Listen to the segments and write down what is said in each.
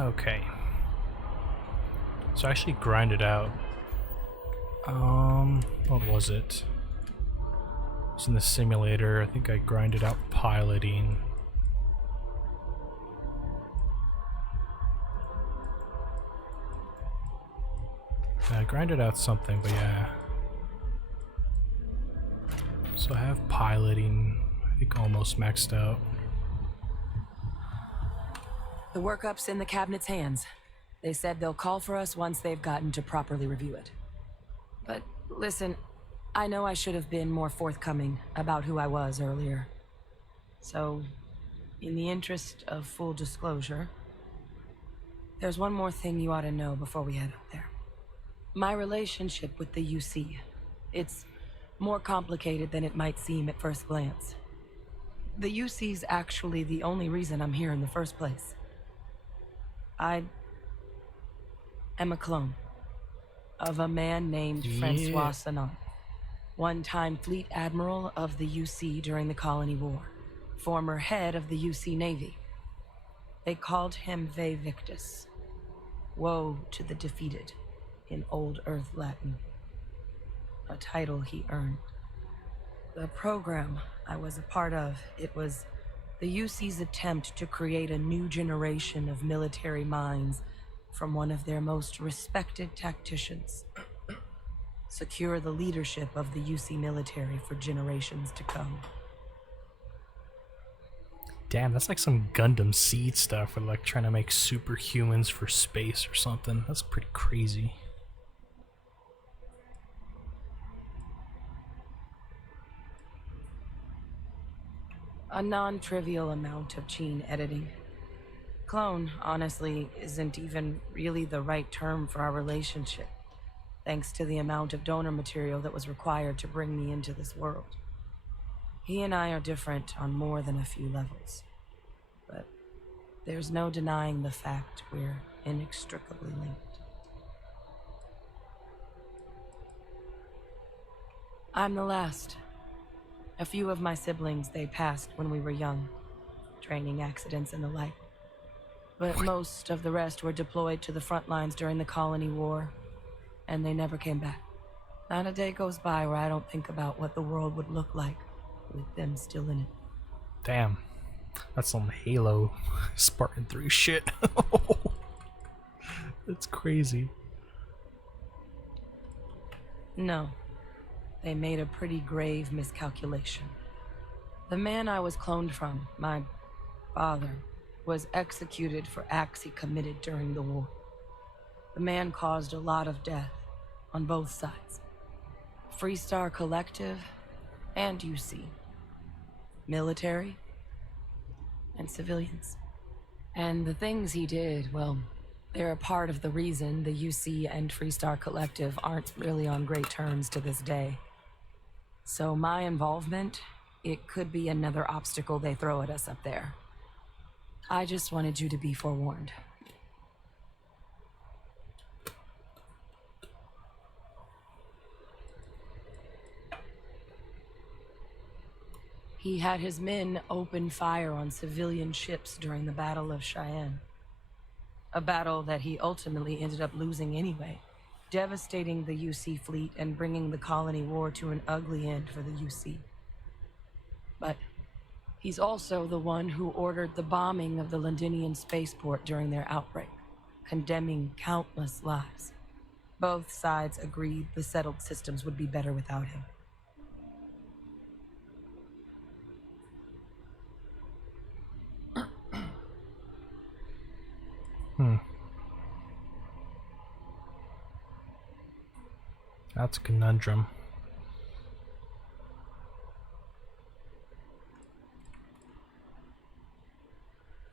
Okay. So I actually grinded out. What was it? It was in the simulator. I think I grinded out piloting. Yeah, I grinded out something, but yeah. So I have piloting, I think almost maxed out. The workup's in the cabinet's hands. They said they'll call for us once they've gotten to properly review it. But listen, I know I should have been more forthcoming about who I was earlier. So, in the interest of full disclosure, there's one more thing you ought to know before we head up there. My relationship with the UC, it's more complicated than it might seem at first glance. The UC's actually the only reason I'm here in the first place. I am a clone of a man named Francois Sanon, one-time fleet admiral of the UC during the Colony War, former head of the UC Navy. They called him Ve Victus, woe to the defeated, in Old Earth Latin, a title he earned. The program I was a part of, it was the UC's attempt to create a new generation of military minds from one of their most respected tacticians. Secure the leadership of the UC military for generations to come. Damn, that's like some Gundam Seed stuff, or like trying to make superhumans for space or something. That's pretty crazy. A non-trivial amount of gene editing. Clone, honestly, isn't even really the right term for our relationship, thanks to the amount of donor material that was required to bring me into this world. He and I are different on more than a few levels, but there's no denying the fact we're inextricably linked. I'm the last. A few of my siblings, they passed when we were young, training accidents and the like. But most of the rest were deployed to the front lines during the Colony War, and they never came back. Not a day goes by where I don't think about what the world would look like with them still in it. Damn. That's some Halo Spartan 3 shit. That's crazy. No. They made a pretty grave miscalculation. The man I was cloned from, my father, was executed for acts he committed during the war. The man caused a lot of death on both sides. Freestar Collective and UC. Military and civilians. And the things he did, well, they're a part of the reason the UC and Freestar Collective aren't really on great terms to this day. So my involvement, it could be another obstacle they throw at us up there. I just wanted you to be forewarned. He had his men open fire on civilian ships during the Battle of Cheyenne. A battle that he ultimately ended up losing anyway, devastating the UC fleet and bringing the Colony War to an ugly end for the UC. But he's also the one who ordered the bombing of the Londinian spaceport during their outbreak, condemning countless lives. Both sides agreed the settled systems would be better without him. That's a conundrum.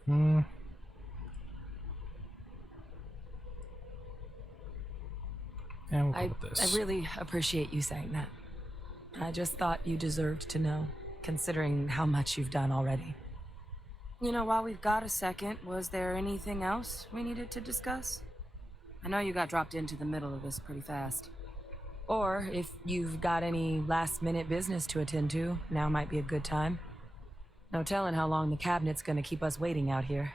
And we'll go with this. I really appreciate you saying that. I just thought you deserved to know, considering how much you've done already. You know, while we've got a second, was there anything else we needed to discuss? I know you got dropped into the middle of this pretty fast. Or if you've got any last-minute business to attend to, now might be a good time. No telling how long the cabinet's gonna keep us waiting out here.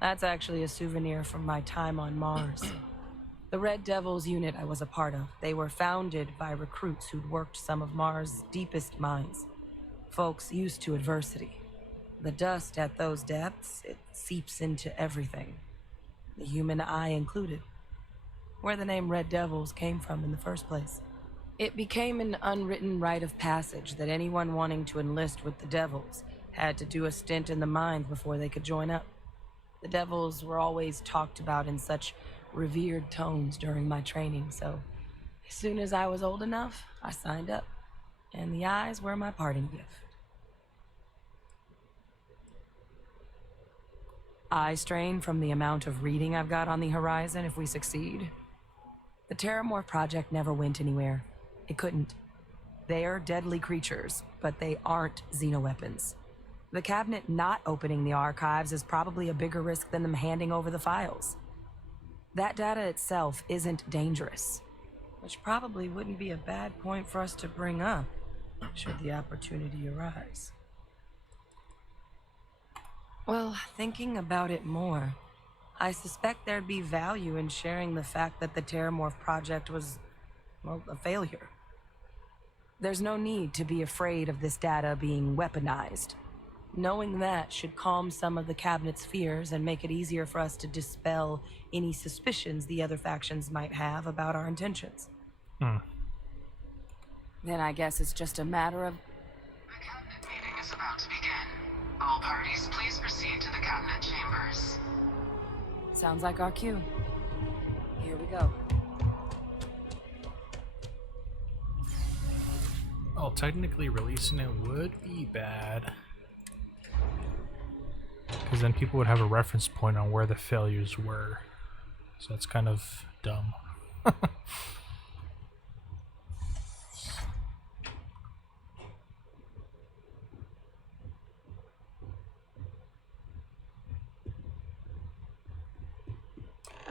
That's actually a souvenir from my time on Mars. The Red Devils unit I was a part of, they were founded by recruits who'd worked some of Mars' deepest mines. Folks used to adversity. The dust at those depths, it seeps into everything. The human eye included. Where the name Red Devils came from in the first place. It became an unwritten rite of passage that anyone wanting to enlist with the Devils had to do a stint in the mines before they could join up. The Devils were always talked about in such revered tones during my training, so as soon as I was old enough, I signed up. And the eyes were my parting gift. Eye strain from the amount of reading I've got on the horizon if we succeed. The Terrormorph project never went anywhere. It couldn't. They're deadly creatures, but they aren't xenoweapons. The cabinet not opening the archives is probably a bigger risk than them handing over the files. That data itself isn't dangerous, which probably wouldn't be a bad point for us to bring up, should the opportunity arise. Well, thinking about it more, I suspect there'd be value in sharing the fact that the Terrormorph project was, well, a failure. There's no need to be afraid of this data being weaponized. Knowing that should calm some of the cabinet's fears and make it easier for us to dispel any suspicions the other factions might have about our intentions. Then I guess it's just a matter of... The cabinet meeting is about to begin. All parties, please proceed to the cabinet chambers. Sounds like our cue. Here we go. Oh, technically releasing it would be bad. Because then people would have a reference point on where the failures were. So that's kind of dumb.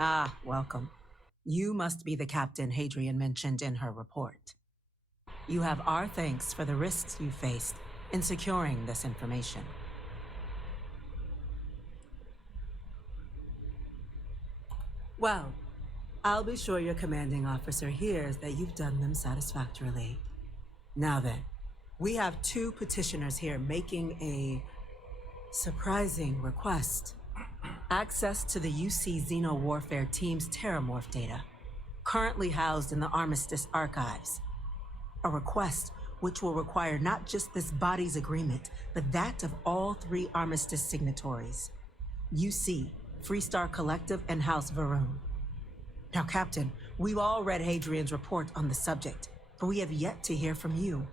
Ah, welcome. You must be the captain Hadrian mentioned in her report. You have our thanks for the risks you faced in securing this information. Well, I'll be sure your commanding officer hears that you've done them satisfactorily. Now then, we have two petitioners here making a surprising request. Access to the UC Xeno Warfare Team's Terrormorph data, currently housed in the Armistice archives. A request which will require not just this body's agreement, but that of all three Armistice signatories. UC, Freestar Collective, and House Varun. Now, Captain, we've all read Hadrian's report on the subject, but we have yet to hear from you.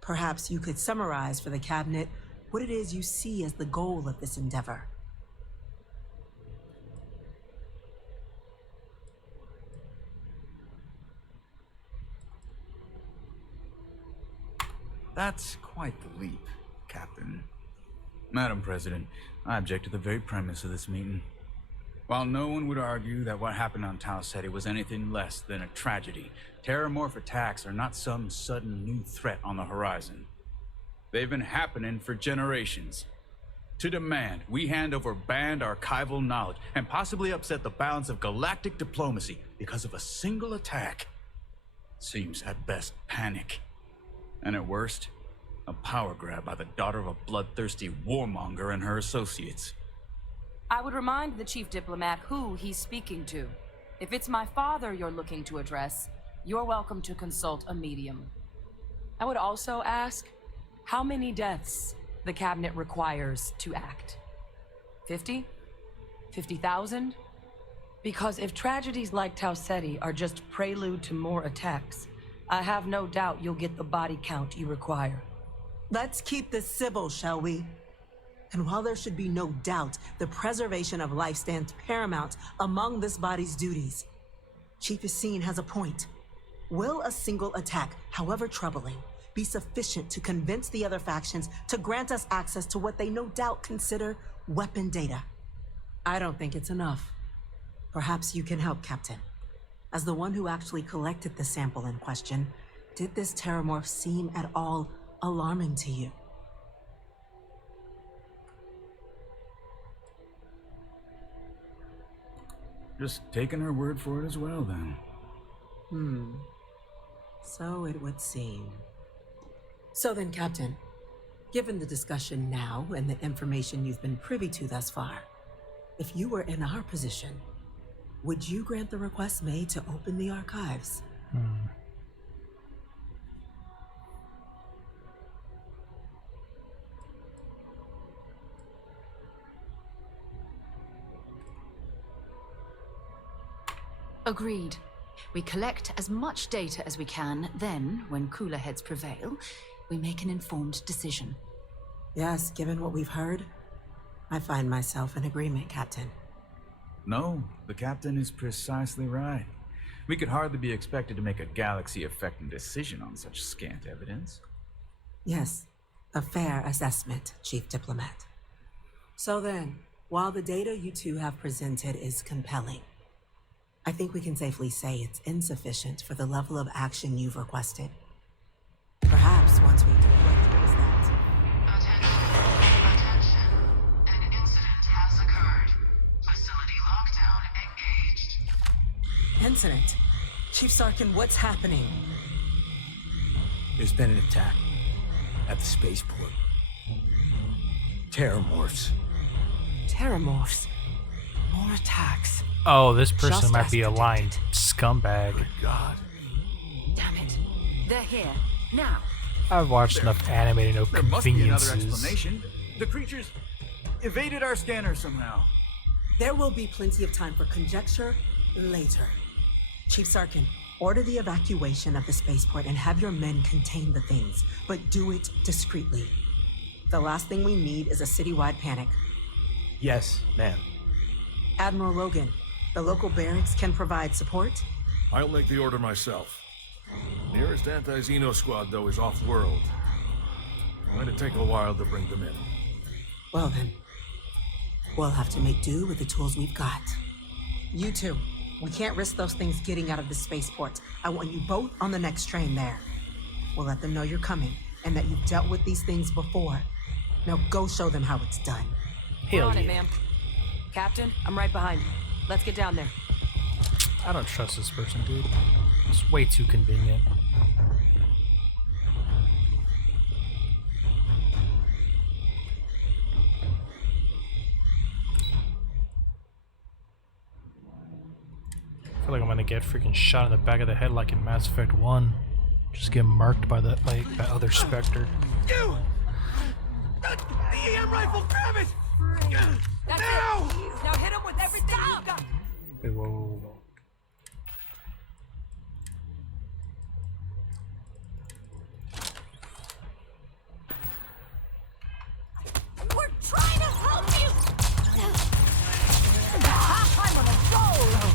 Perhaps you could summarize for the Cabinet what it is you see as the goal of this endeavor. That's quite the leap, Captain. Madam President, I object to the very premise of this meeting. While no one would argue that what happened on Tau Ceti was anything less than a tragedy, Terrormorph attacks are not some sudden new threat on the horizon. They've been happening for generations. To demand we hand over banned archival knowledge and possibly upset the balance of galactic diplomacy because of a single attack seems at best panic. And at worst, a power grab by the daughter of a bloodthirsty warmonger and her associates. I would remind the chief diplomat who he's speaking to. If it's my father you're looking to address, you're welcome to consult a medium. I would also ask how many deaths the cabinet requires to act. 50? 50,000? Because if tragedies like Tau Ceti are just prelude to more attacks, I have no doubt you'll get the body count you require. Let's keep this civil, shall we? And while there should be no doubt the preservation of life stands paramount among this body's duties, Chief Yassine has a point. Will a single attack, however troubling, be sufficient to convince the other factions to grant us access to what they no doubt consider weapon data? I don't think it's enough. Perhaps you can help, Captain. As the one who actually collected the sample in question, did this Terrormorph seem at all alarming to you? Just taking her word for it as well, then. So it would seem. So then, Captain, given the discussion now and the information you've been privy to thus far, if you were in our position, would you grant the request made to open the archives? Agreed. We collect as much data as we can, then, when cooler heads prevail, we make an informed decision. Yes, given what we've heard, I find myself in agreement, Captain. No, the captain is precisely right. We could hardly be expected to make a galaxy-affecting decision on such scant evidence. Yes, a fair assessment, Chief Diplomat. So then, while the data you two have presented is compelling, I think we can safely say it's insufficient for the level of action you've requested. Perhaps once we what was that? Attention. An incident has occurred. Facility lockdown engaged. Incident? Chief Sarkin, what's happening? There's been an attack at the spaceport. Terrormorphs. Terrormorphs. More attacks. Oh, this person Just might as be a lying predicted. scumbag. Good God. Damn it. They're here. Now. I've watched enough anime to know There must be another conveniences. explanation. The creatures evaded our scanner somehow. There will be plenty of time for conjecture later. Chief Sarkin, order the evacuation of the spaceport and have your men contain the things, but do it discreetly. The last thing we need is a citywide panic. Yes, ma'am. Admiral Logan, the local barracks can provide support? I'll make the order myself. Nearest anti-Xeno squad, though, is off-world. Going to take a while to bring them in. Well then, we'll have to make do with the tools we've got. You two, we can't risk those things getting out of the spaceport. I want you both on the next train there. We'll let them know you're coming and that you've dealt with these things before. Now go show them how it's done. We're Hell on it, yeah. ma'am. Captain, I'm right behind you. Let's get down there. I don't trust this person, dude. It's way too convenient. I feel like I'm gonna get freaking shot in the back of the head like in Mass Effect 1. Just get marked by that other Spectre. You! The EM rifle, grab it! That's Now! it. Now hit him with everything you've got. Wait, whoa, whoa, whoa. We're trying to help you! I'm on a roll!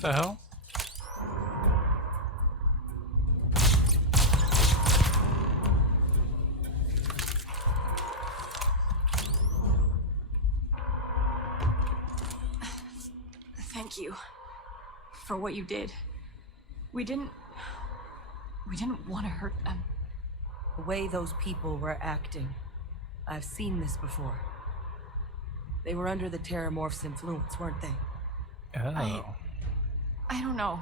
The hell? Thank you for what you did. We didn't want to hurt them. The way those people were acting. I've seen this before. They were under the Terrormorphs' influence, weren't they? Oh. I don't know.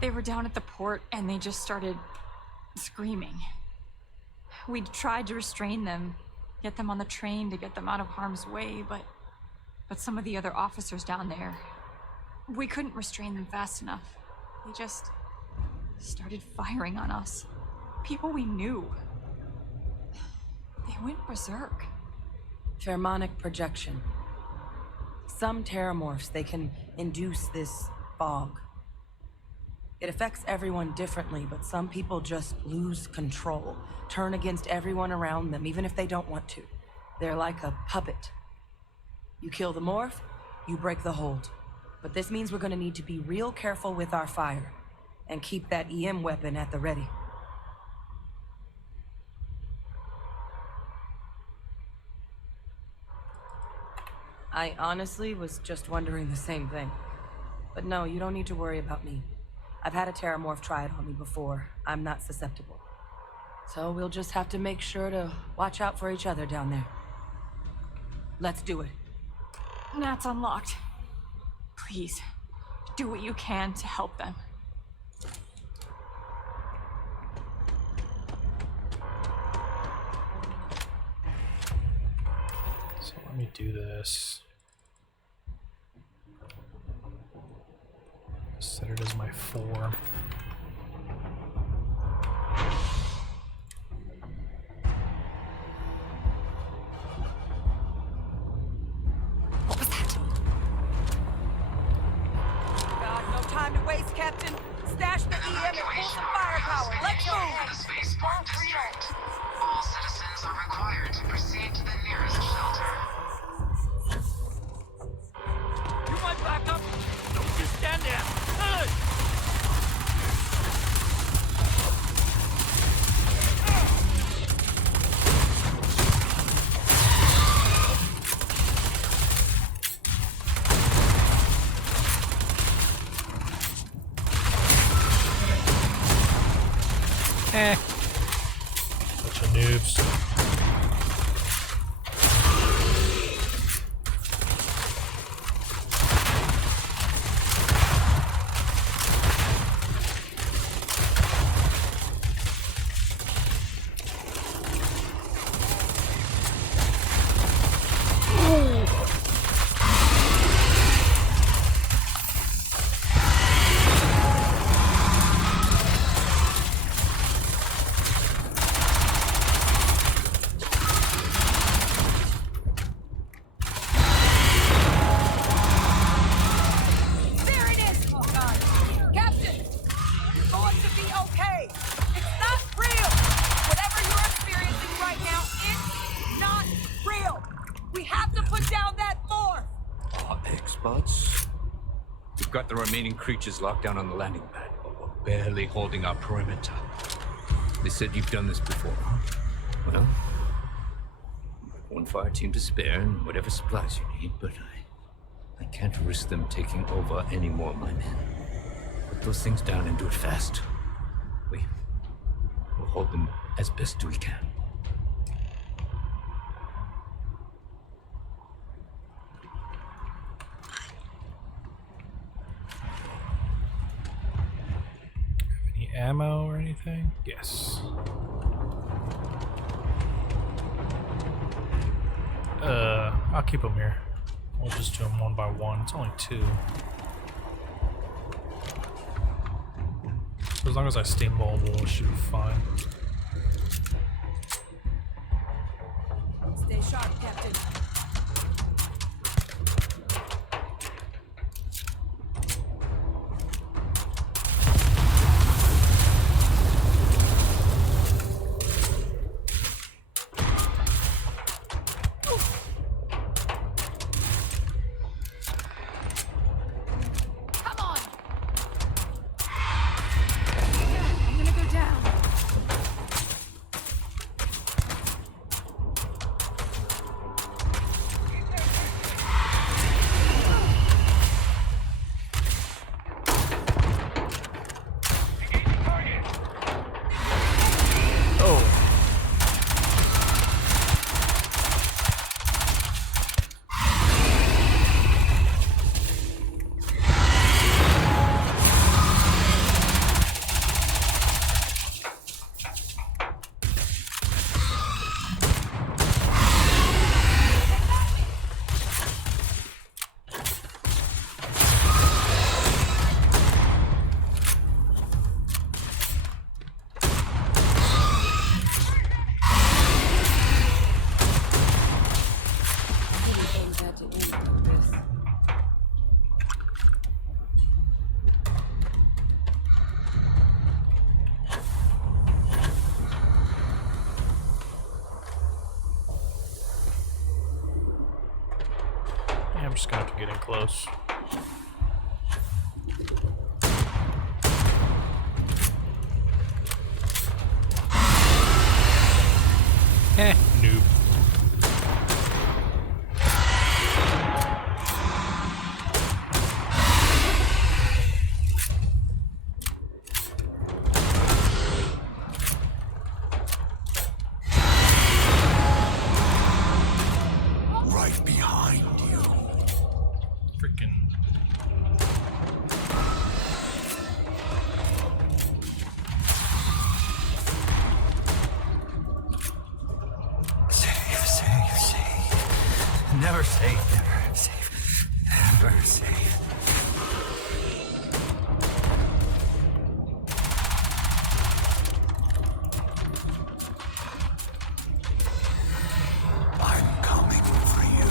They were down at the port and they just started screaming. We tried to restrain them, get them on the train to get them out of harm's way, but some of the other officers down there, we couldn't restrain them fast enough. They just started firing on us. People we knew. They went berserk. Pheromonic projection. Some Terrormorphs, they can induce this fog. It affects everyone differently, but some people just lose control, turn against everyone around them, even if they don't want to. They're like a puppet. You kill the morph, you break the hold. But this means we're gonna need to be real careful with our fire, and keep that EM weapon at the ready. I honestly was just wondering the same thing. But no, you don't need to worry about me. I've had a Terrormorph try it on me before. I'm not susceptible. So we'll just have to make sure to watch out for each other down there. Let's do it. Nat's unlocked. Please, do what you can to help them. So let me do this. Set it as my 4. What was that? God, no time to waste, Captain. Stash the EM and pull some firepower. Let's The move! spaceport district. All citizens are required to proceed to the nearest shelter. You might back up. Don't just stand there. Good. Bunch of noobs. There it is! Oh, God. Captain! You're going to be okay! It's not real! Whatever you're experiencing right now, it's not real! We have to put down that morph! Our experts? We've got the remaining creatures locked down on the landing pad, but we're barely holding our perimeter. They said you've done this before. Well, one fire team to spare and whatever supplies you need, but I can't risk them taking over any more of my men. Put those things down and do it fast. We'll hold them as best we can. Any ammo or anything? Yes. I'll keep them here. We'll just do them one by one. It's only 2. So as long as I steambolt, we should be fine. Stay sharp, Captain. Come on! I'm gonna go down. I'm just gonna have to get in close. Noob. behind you. Freaking. Safe. Never safe, never safe. Never safe. I'm coming for you.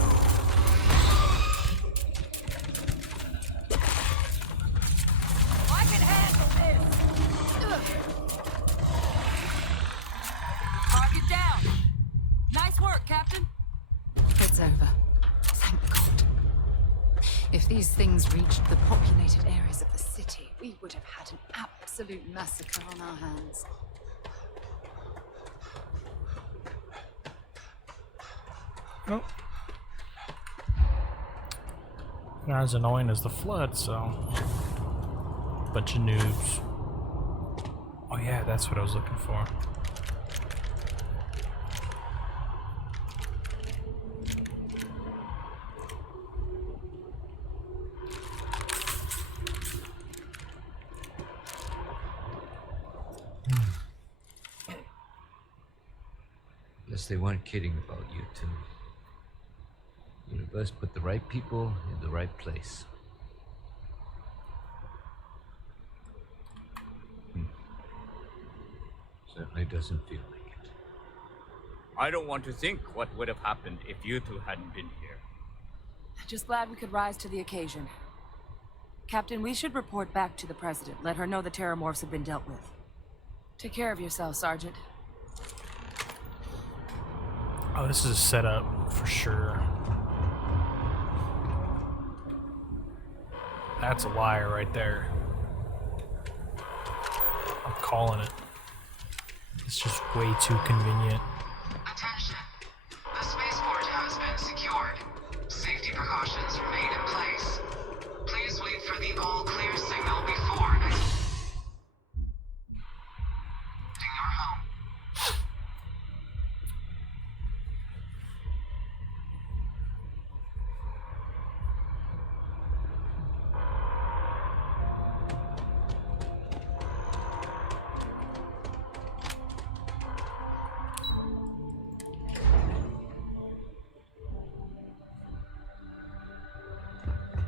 I can handle this! Target down! Nice work, Captain. It's over. Thank God. If these things reached the populated areas of the city, we would have had an absolute massacre on our hands. Nope. Not as annoying as the flood, so. Bunch of noobs. Oh, yeah, that's what I was looking for. Guess they weren't kidding about you two. The universe put the right people in the right place. Certainly doesn't feel like it. I don't want to think what would have happened if you two hadn't been here. Just glad we could rise to the occasion. Captain, we should report back to the President. Let her know the Terrormorphs have been dealt with. Take care of yourself, Sergeant. Oh, this is a setup for sure. That's a liar right there. I'm calling it. It's just way too convenient. Attention. The spaceport has been secured. Safety precautions remain in place. Please wait for the all-clear signal before exiting your home.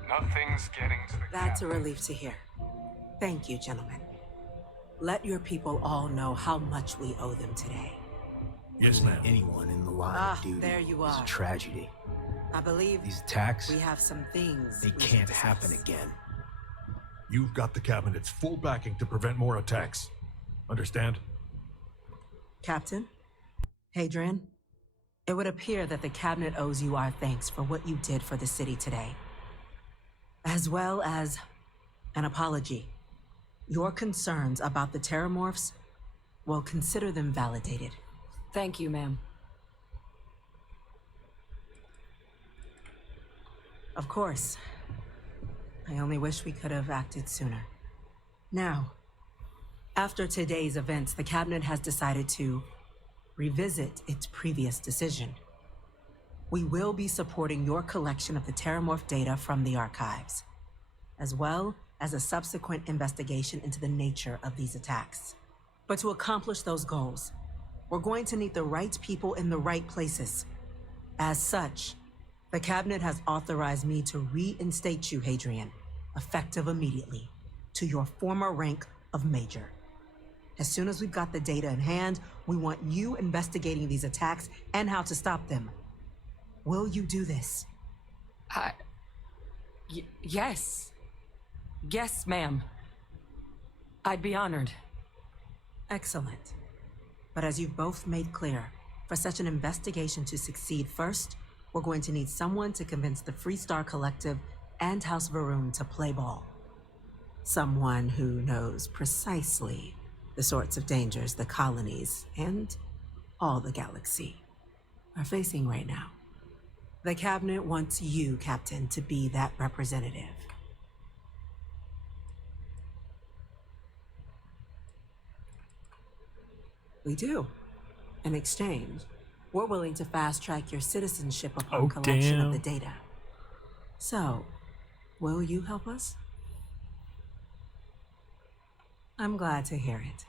Nothing's getting to the That's a relief to hear. Thank you, gentlemen. Let your people all know how much we owe them today. Yes, ma'am. Anyone in the line of duty there you is a are. tragedy. I believe These attacks, we have some things they we should can't discuss. happen again. You've got the cabinet's full backing to prevent more attacks. Understand? Captain, Hadrian, it would appear that the cabinet owes you our thanks for what you did for the city today, as well as an apology. Your concerns about the Terrormorphs, well, consider them validated. Thank you, ma'am. Of course. I only wish we could have acted sooner. Now, after today's events, the cabinet has decided to revisit its previous decision. We will be supporting your collection of the Terrormorph data from the archives, as well as a subsequent investigation into the nature of these attacks. But to accomplish those goals, we're going to need the right people in the right places. As such, the cabinet has authorized me to reinstate you, Hadrian, effective immediately, to your former rank of Major. As soon as we've got the data in hand, we want you investigating these attacks and how to stop them. Will you do this? Yes. Yes, ma'am. I'd be honored. Excellent. But as you've both made clear, for such an investigation to succeed first, we're going to need someone to convince the Freestar Collective and House Varun to play ball. Someone who knows precisely the sorts of dangers the colonies and all the galaxy are facing right now. The cabinet wants you, Captain, to be that representative. We do. In exchange, we're willing to fast-track your citizenship upon Oh, collection of damn. the data. So, will you help us? I'm glad to hear it.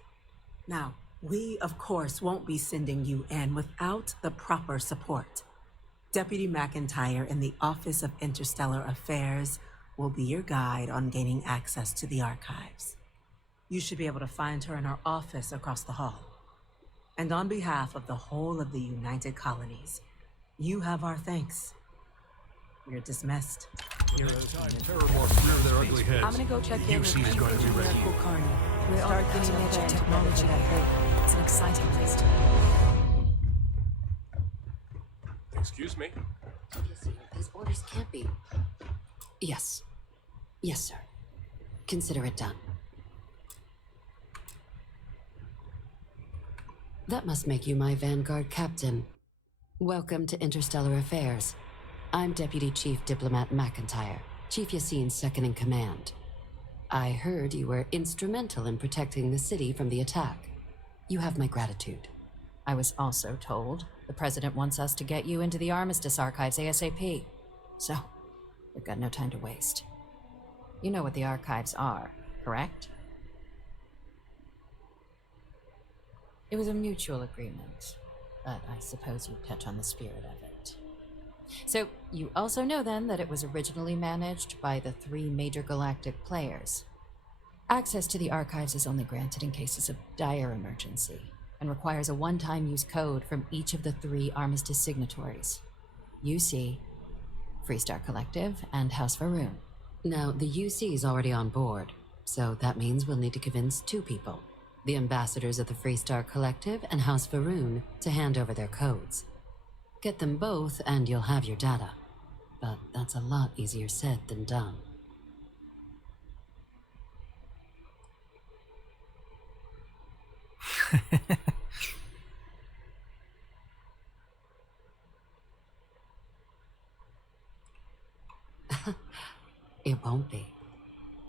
Now, we, of course, won't be sending you in without the proper support. Deputy McIntyre in the Office of Interstellar Affairs will be your guide on gaining access to the archives. You should be able to find her in her office across the hall. And on behalf of the whole of the United Colonies, you have our thanks. You're dismissed. Next time Terrormorphs rear their ugly heads. I'm gonna go check in with UC is going to be ready. Medical Carney. We're start getting major technology that way. It's an exciting place to be. Excuse me? These orders can't be. Yes. Yes, sir. Consider it done. That must make you my Vanguard captain. Welcome to Interstellar Affairs. I'm Deputy Chief Diplomat McIntyre, Chief Yassine's second in command. I heard you were instrumental in protecting the city from the attack. You have my gratitude. I was also told the President wants us to get you into the Armistice archives ASAP. So, we've got no time to waste. You know what the archives are, correct? It was a mutual agreement, but I suppose you touch on the spirit of it. So, you also know then that it was originally managed by the 3 major galactic players. Access to the archives is only granted in cases of dire emergency, and requires a one-time use code from each of the 3 Armistice signatories. UC, Freestar Collective, and House Varun. Now, the UC is already on board, so that means we'll need to convince 2 people. The ambassadors of the Freestar Collective and House Varun to hand over their codes. Get them both and you'll have your data. But that's a lot easier said than done. It won't be.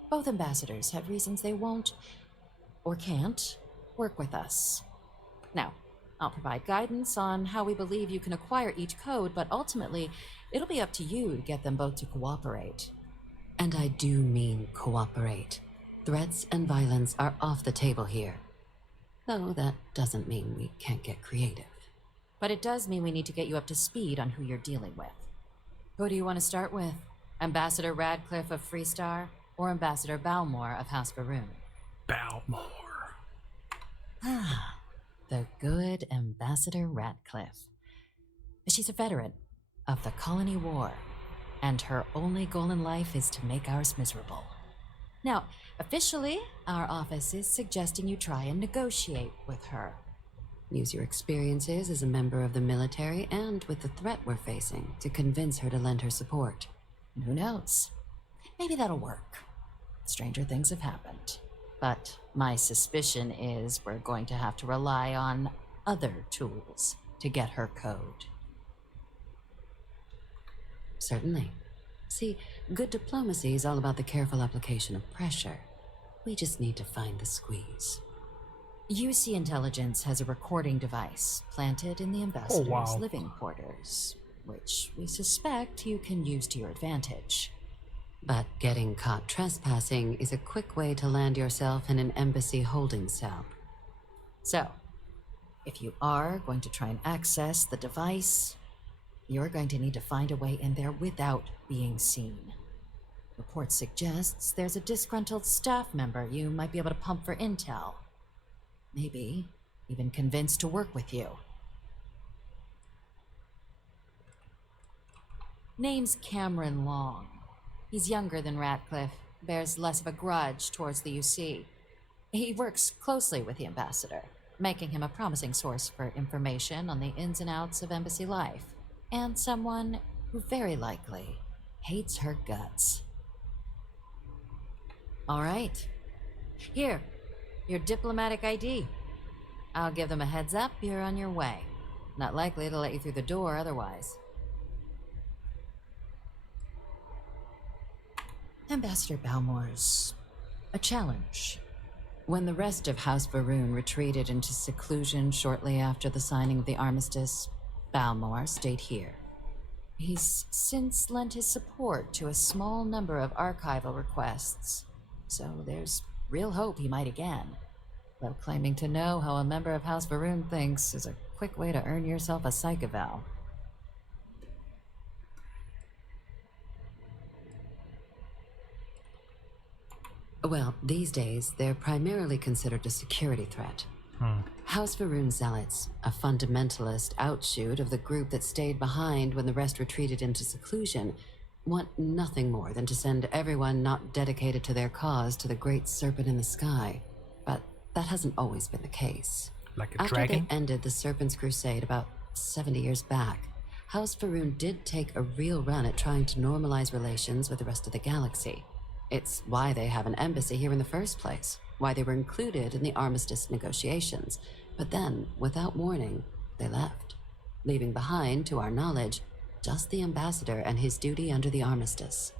Both ambassadors have reasons they won't, or can't, work with us. Now, I'll provide guidance on how we believe you can acquire each code, but ultimately, it'll be up to you to get them both to cooperate. And I do mean cooperate. Threats and violence are off the table here. Though that doesn't mean we can't get creative. But it does mean we need to get you up to speed on who you're dealing with. Who do you want to start with? Ambassador Radcliffe of Freestar, or Ambassador Balmore of House Varun? Balmore. Ah, the good Ambassador Radcliffe. She's a veteran of the Colony War, and her only goal in life is to make ours miserable. Now, officially, our office is suggesting you try and negotiate with her. Use your experiences as a member of the military and with the threat we're facing to convince her to lend her support. And who knows? Maybe that'll work. Stranger things have happened. But my suspicion is we're going to have to rely on other tools to get her code. Certainly. See, good diplomacy is all about the careful application of pressure. We just need to find the squeeze. UC Intelligence has a recording device planted in the ambassador's living quarters, which we suspect you can use to your advantage. But getting caught trespassing is a quick way to land yourself in an embassy holding cell. So, if you are going to try and access the device, you're going to need to find a way in there without being seen. Report suggests there's a disgruntled staff member you might be able to pump for intel. Maybe even convince to work with you. Name's Cameron Long. He's younger than Radcliffe, bears less of a grudge towards the UC. He works closely with the ambassador, making him a promising source for information on the ins and outs of embassy life, and someone who very likely hates her guts. All right. Here, your diplomatic ID. I'll give them a heads up you're on your way. Not likely to let you through the door otherwise. Ambassador Balmore's a challenge. When the rest of House Varun retreated into seclusion shortly after the signing of the armistice, Balmore stayed here. He's since lent his support to a small number of archival requests, so there's real hope he might again. Though claiming to know how a member of House Varun thinks is a quick way to earn yourself a psych eval. Well, these days, they're primarily considered a security threat. House Varun Zealots, a fundamentalist outshoot of the group that stayed behind when the rest retreated into seclusion, want nothing more than to send everyone not dedicated to their cause to the great serpent in the sky. But that hasn't always been the case. Like a After dragon? they ended the Serpent's Crusade about 70 years back, House Varun did take a real run at trying to normalize relations with the rest of the galaxy. It's why they have an embassy here in the first place, why they were included in the armistice negotiations. But then, without warning, they left, leaving behind, to our knowledge, just the ambassador and his duty under the armistice.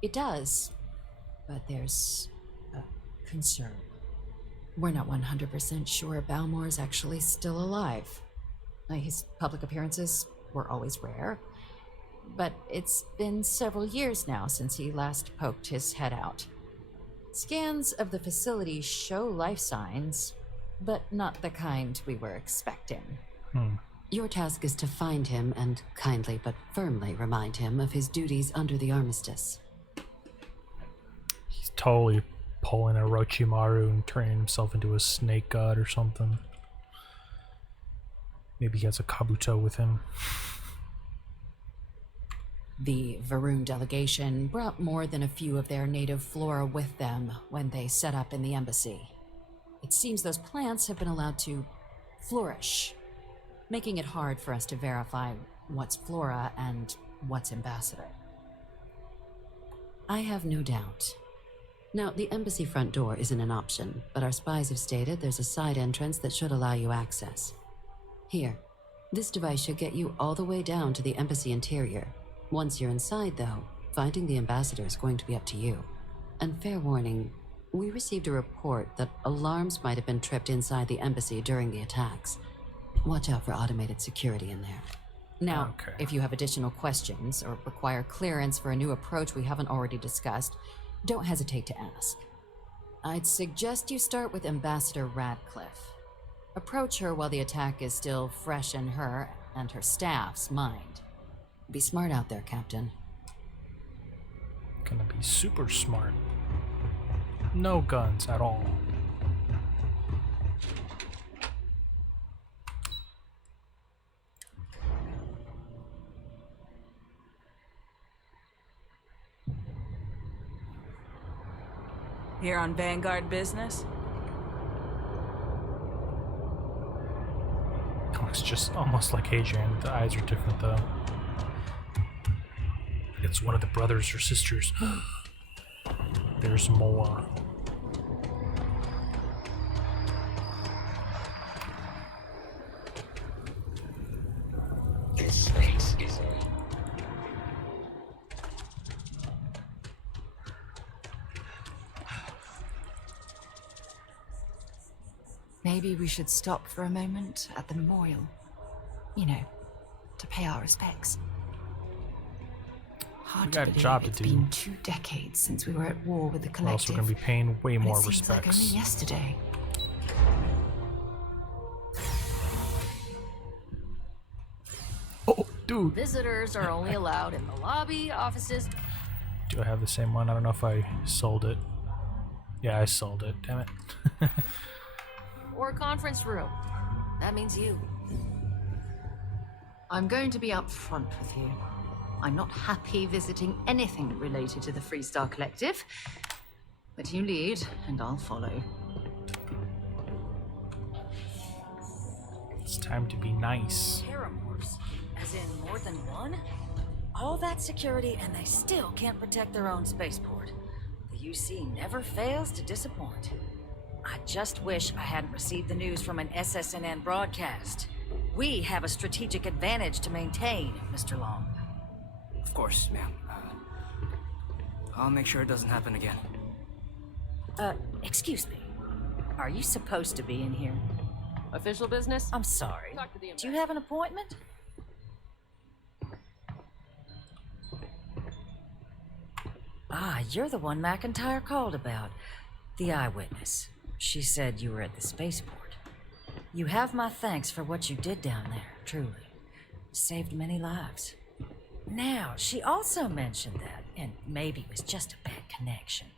It does, but there's a concern. We're not 100% sure Balmore's actually still alive. His public appearances were always rare, but it's been several years now since he last poked his head out. Scans of the facility show life signs, but not the kind we were expecting. Your task is to find him and kindly but firmly remind him of his duties under the armistice. He's totally pulling a Orochimaru and turning himself into a snake god or something. Maybe he has a Kabuto with him. The Varun delegation brought more than a few of their native flora with them when they set up in the embassy. It seems those plants have been allowed to flourish, making it hard for us to verify what's flora and what's ambassador. I have no doubt. Now, the embassy front door isn't an option, but our spies have stated there's a side entrance that should allow you access. Here, this device should get you all the way down to the embassy interior. Once you're inside, though, finding the ambassador is going to be up to you. And fair warning, we received a report that alarms might have been tripped inside the embassy during the attacks. Watch out for automated security in there. Now, if you have additional questions or require clearance for a new approach we haven't already discussed, don't hesitate to ask. I'd suggest you start with Ambassador Radcliffe. Approach her while the attack is still fresh in her and her staff's mind. Be smart out there, Captain. Gonna be super smart. No guns at all. Here on Vanguard business? Oh, it's just almost like Hadrian. The eyes are different, though. It's one of the brothers or sisters. There's more. This place is Maybe we should stop for a moment at the memorial. You know, to pay our respects. Hard to believe it's been 2 decades since we were at war with the Collective. We're also going to be paying way more it seems like respects. only yesterday. Oh, dude. Visitors are only allowed in the lobby, offices. Do I have the same one? I don't know if I sold it. Yeah, I sold it. Damn it. Or conference room. That means you. I'm going to be upfront with you. I'm not happy visiting anything related to the Freestar Collective. But you lead, and I'll follow. It's time to be nice. Terrormorphs, as in more than one? All that security and they still can't protect their own spaceport. The UC never fails to disappoint. I just wish I hadn't received the news from an SSNN broadcast. We have a strategic advantage to maintain, Mr. Long. Of course, ma'am. I'll make sure it doesn't happen again. Excuse me. Are you supposed to be in here? Official business? I'm sorry. Talk to the Do you have an appointment? Ah, you're the one McIntyre called about. The eyewitness. She said you were at the spaceport. You have my thanks for what you did down there, truly. Saved many lives. Now, she also mentioned that, and maybe it was just a bad connection,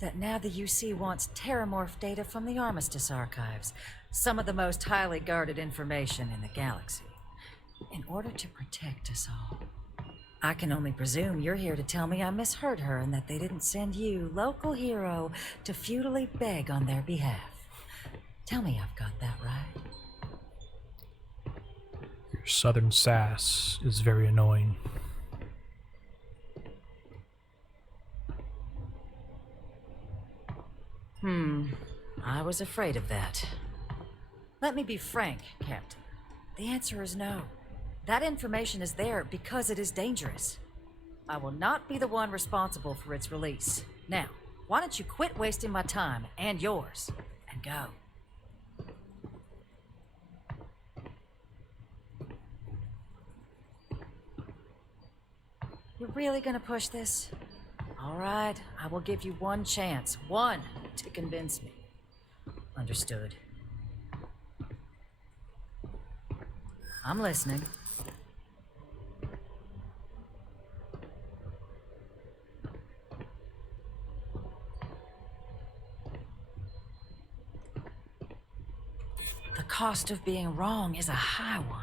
that now the UC wants Terrormorph data from the Armistice archives, some of the most highly guarded information in the galaxy, in order to protect us all. I can only presume you're here to tell me I misheard her and that they didn't send you, local hero, to futilely beg on their behalf. Tell me I've got that right. Your southern sass is very annoying. I was afraid of that. Let me be frank, Captain. The answer is no. That information is there because it is dangerous. I will not be the one responsible for its release. Now, why don't you quit wasting my time and yours, and go? You're really gonna push this? All right, I will give you one chance. One, to convince me. Understood. I'm listening. The cost of being wrong is a high one.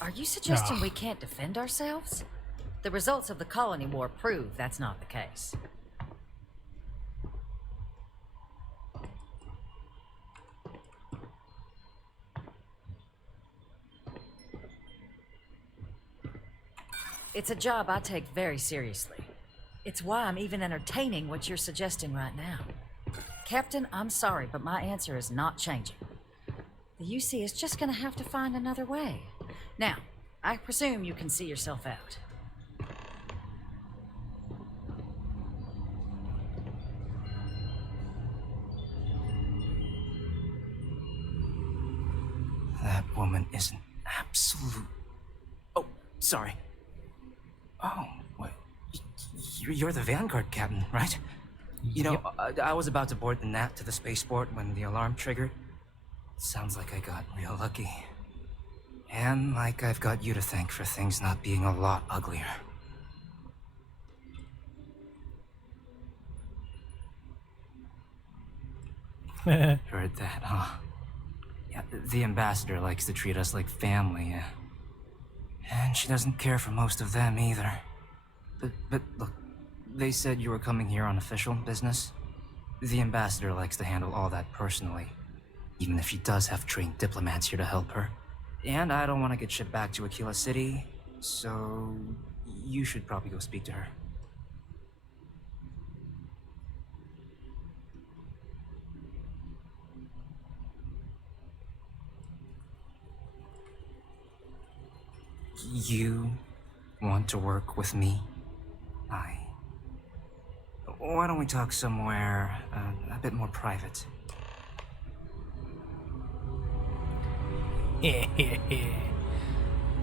Are you suggesting we can't defend ourselves? The results of the colony war prove that's not the case. It's a job I take very seriously. It's why I'm even entertaining what you're suggesting right now. Captain, I'm sorry, but my answer is not changing. The UC is just gonna have to find another way. Now, I presume you can see yourself out. That woman is an absolute... Oh, sorry. Oh, what? You're the Vanguard captain, right? You know, I was about to board the Nat to the spaceport when the alarm triggered. Sounds like I got real lucky. And like I've got you to thank for things not being a lot uglier. Heard that, huh? Yeah, the ambassador likes to treat us like family, yeah. And she doesn't care for most of them either. But look, they said you were coming here on official business. The ambassador likes to handle all that personally, even if she does have trained diplomats here to help her. And I don't want to get shipped back to Aquila City, so you should probably go speak to her. You want to work with me? Why don't we talk somewhere a bit more private?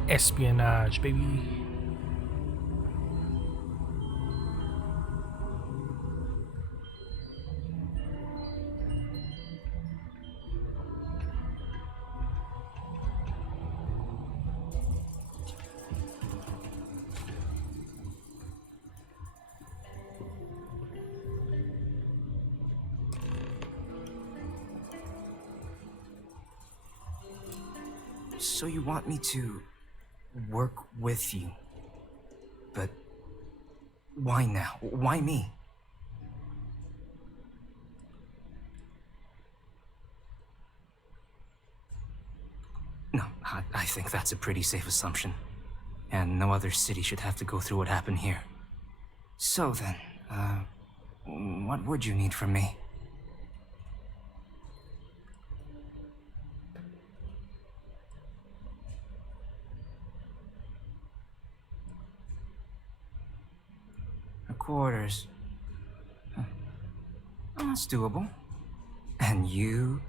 Espionage, baby. So you want me to work with you? But why now? Why me? No, I think that's a pretty safe assumption. And no other city should have to go through what happened here. So then, what would you need from me? quarters. Huh. Oh, that's doable. And you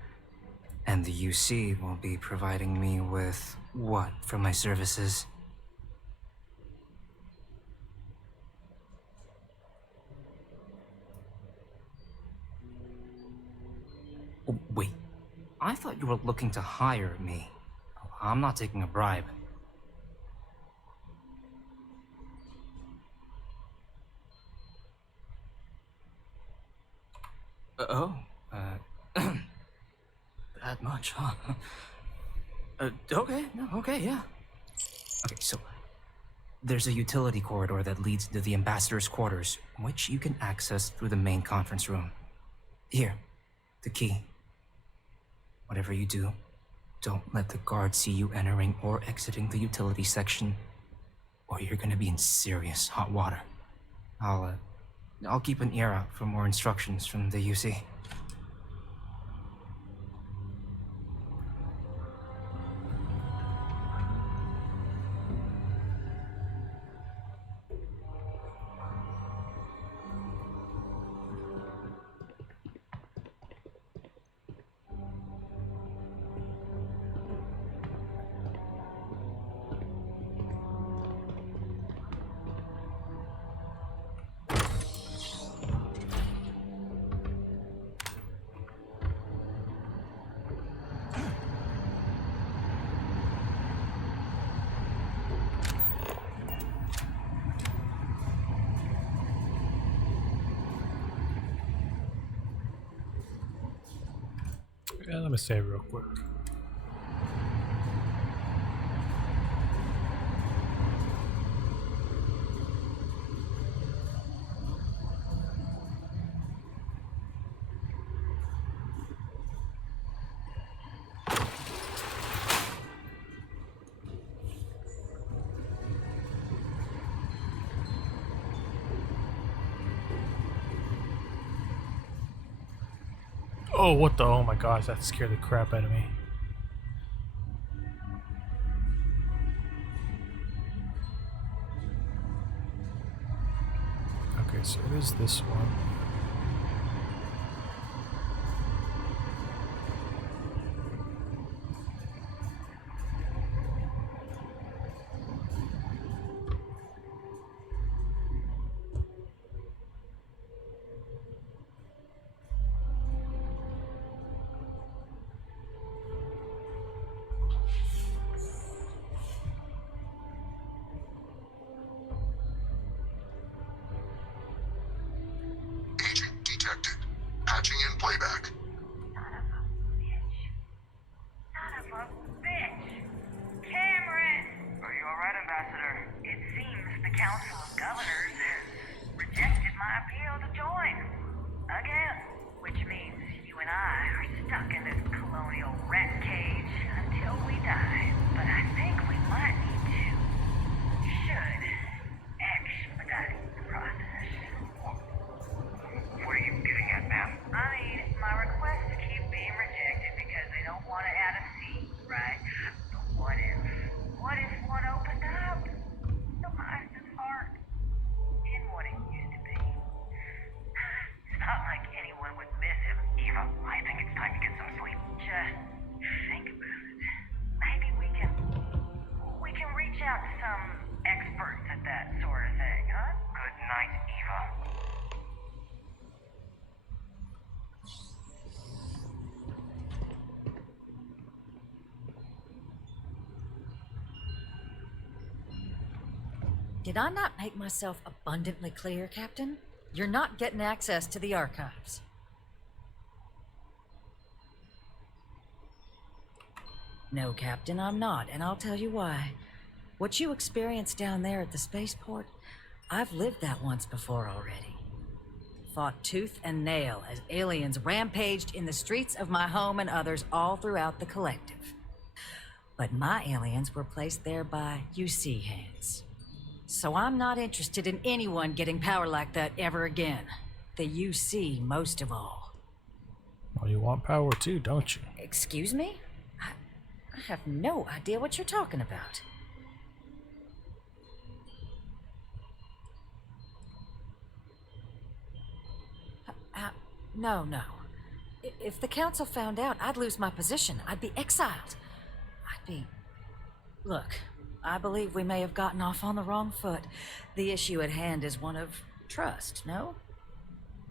and the UC will be providing me with what for my services? Oh, wait. I thought you were looking to hire me. I'm not taking a bribe. That much, huh? Okay, no, okay, yeah. Okay, so there's a utility corridor that leads to the ambassador's quarters, which you can access through the main conference room. Here, the key. Whatever you do, don't let the guards see you entering or exiting the utility section, or you're gonna be in serious hot water. I'll keep an ear out for more instructions from the UC. Yeah, let me save real quick. Oh, what the? Oh my gosh, that scared the crap out of me. Okay, so it is this one. Patching in playback. Are you alright, Ambassador? It seems the Council of Governors has rejected my appeal to join. Again. Which means you and I are stuck in this colonial rat cage until we die. But I think we might need to. Should expedite the process. What are you getting at, ma'am? I mean, my requests keep being rejected because they don't want to add a seat, right? But what if one opened up? The mind and heart in what it used to be. It's not like anyone would miss him. Eva, I think it's time to get some sleep. Just think about it. Maybe we can reach out to some experts at that sort of thing, huh? Good night, Eva. Did I not make myself abundantly clear, Captain? You're not getting access to the archives. No, Captain, I'm not, and I'll tell you why. What you experienced down there at the spaceport, I've lived that once before already. Fought tooth and nail as aliens rampaged in the streets of my home and others all throughout the collective. But my aliens were placed there by UC hands. So I'm not interested in anyone getting power like that ever again. The UC most of all. Well, you want power too, don't you? Excuse me? I have no idea what you're talking about. No, no. If the council found out, I'd lose my position. I'd be exiled. Look, I believe we may have gotten off on the wrong foot. The issue at hand is one of trust, no?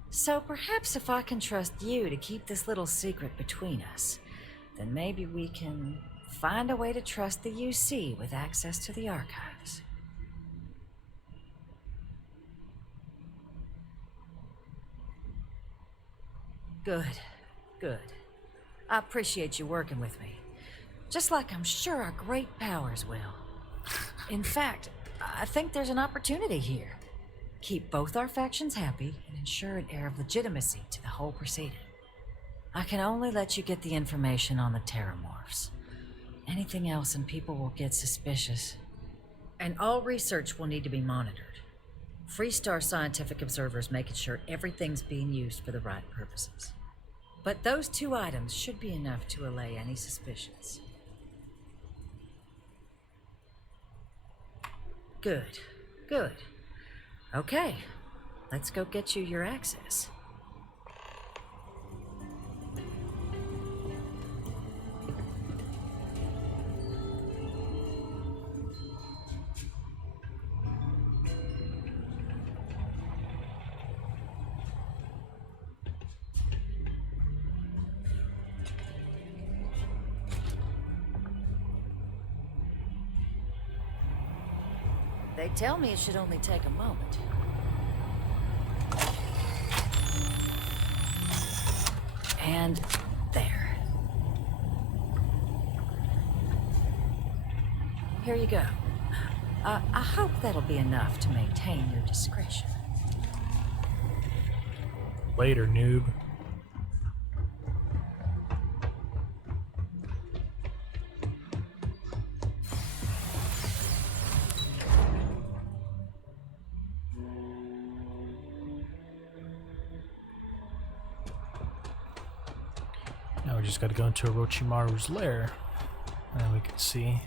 So perhaps if I can trust you to keep this little secret between us, then maybe we can find a way to trust the UC with access to the archives. Good, good. I appreciate you working with me. Just like I'm sure our great powers will. In fact, I think there's an opportunity here. Keep both our factions happy and ensure an air of legitimacy to the whole proceeding. I can only let you get the information on the Terrormorphs. Anything else and people will get suspicious. And all research will need to be monitored. Freestar scientific observers making sure everything's being used for the right purposes. But those 2 items should be enough to allay any suspicions. Good, good. Okay, let's go get you your access. They tell me it should only take a moment. And there. Here you go. I hope that'll be enough to maintain your discretion. Later, noob. Now we just gotta go into Orochimaru's lair, and then we can see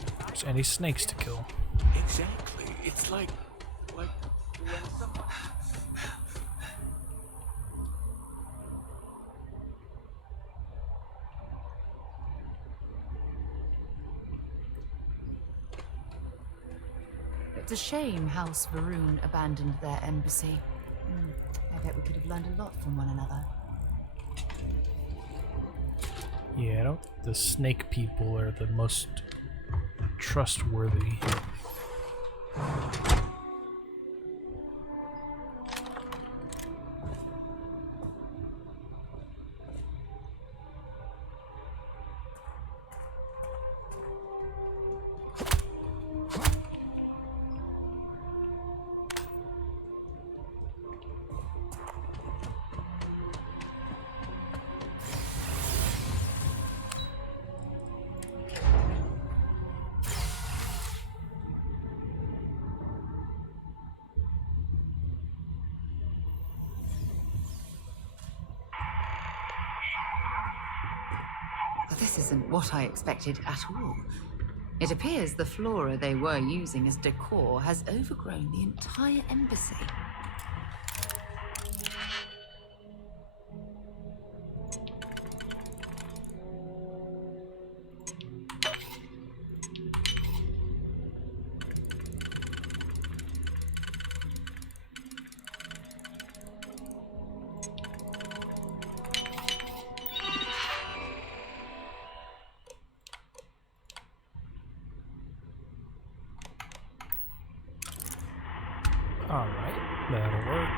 if there's any snakes to kill. Exactly. It's like when someone... It's a shame House Varun abandoned their embassy. I bet we could have learned a lot from one another. Yeah, the snake people are the most trustworthy. This isn't what I expected at all. It appears the flora they were using as decor has overgrown the entire embassy. Alright, that'll work.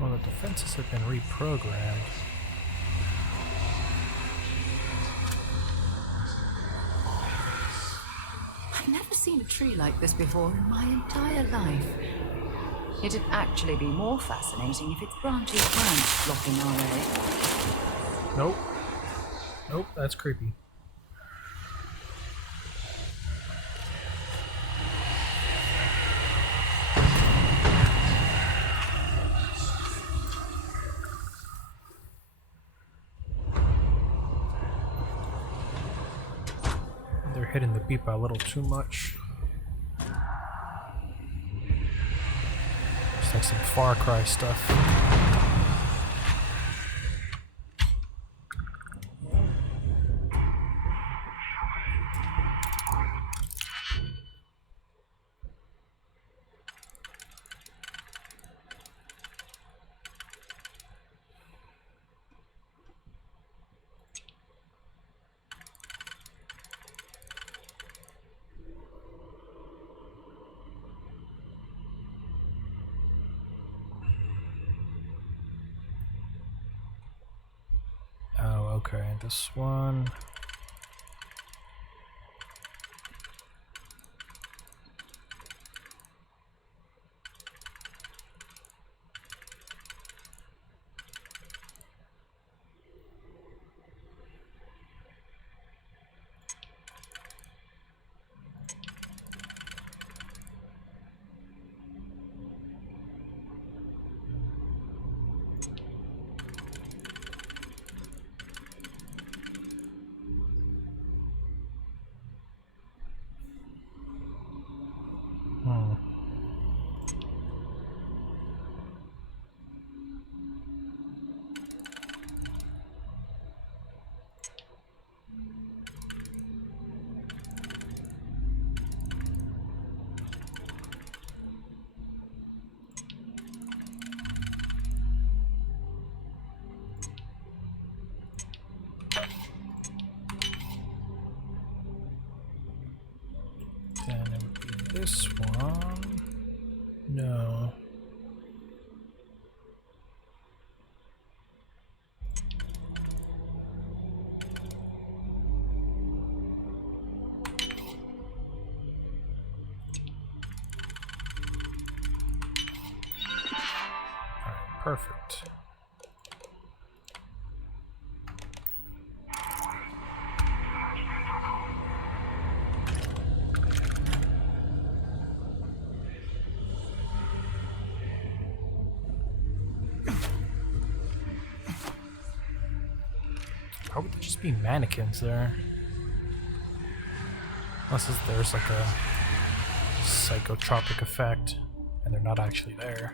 Well, the defenses have been reprogrammed. I've never seen a tree like this before in my entire life. It'd actually be more fascinating if its branches weren't blocking our way. Nope. Nope, that's creepy. hitting the beat by a little too much. It's like some Far Cry stuff. Okay, this one. Then it would be this one. No. Alright, perfect. How would there just be mannequins there? Unless there's like a psychotropic effect and they're not actually there.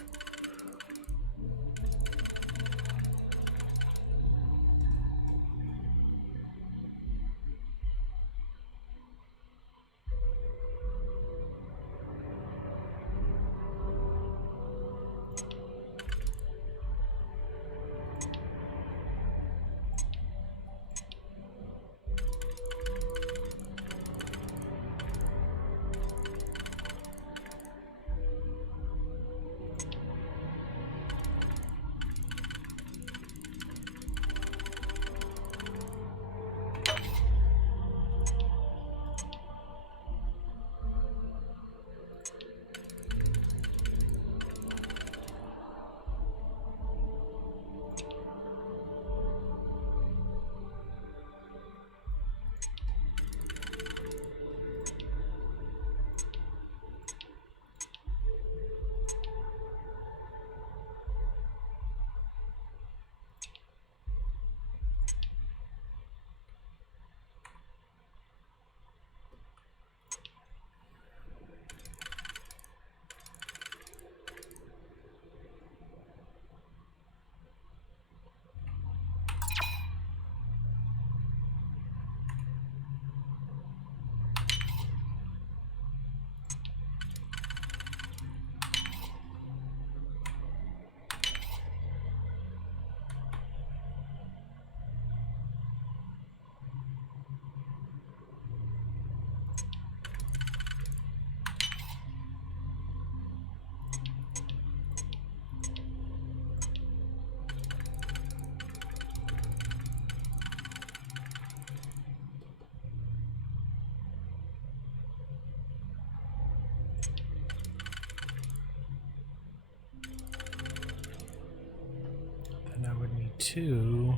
Then I would need two.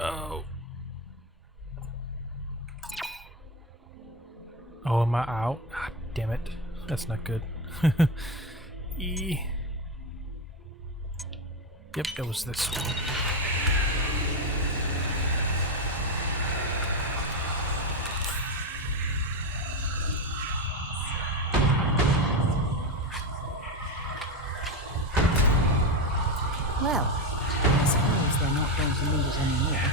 Oh. Oh, am I out? Ah, damn it. That's not good. E. Yep, it was this one. going to need it anymore.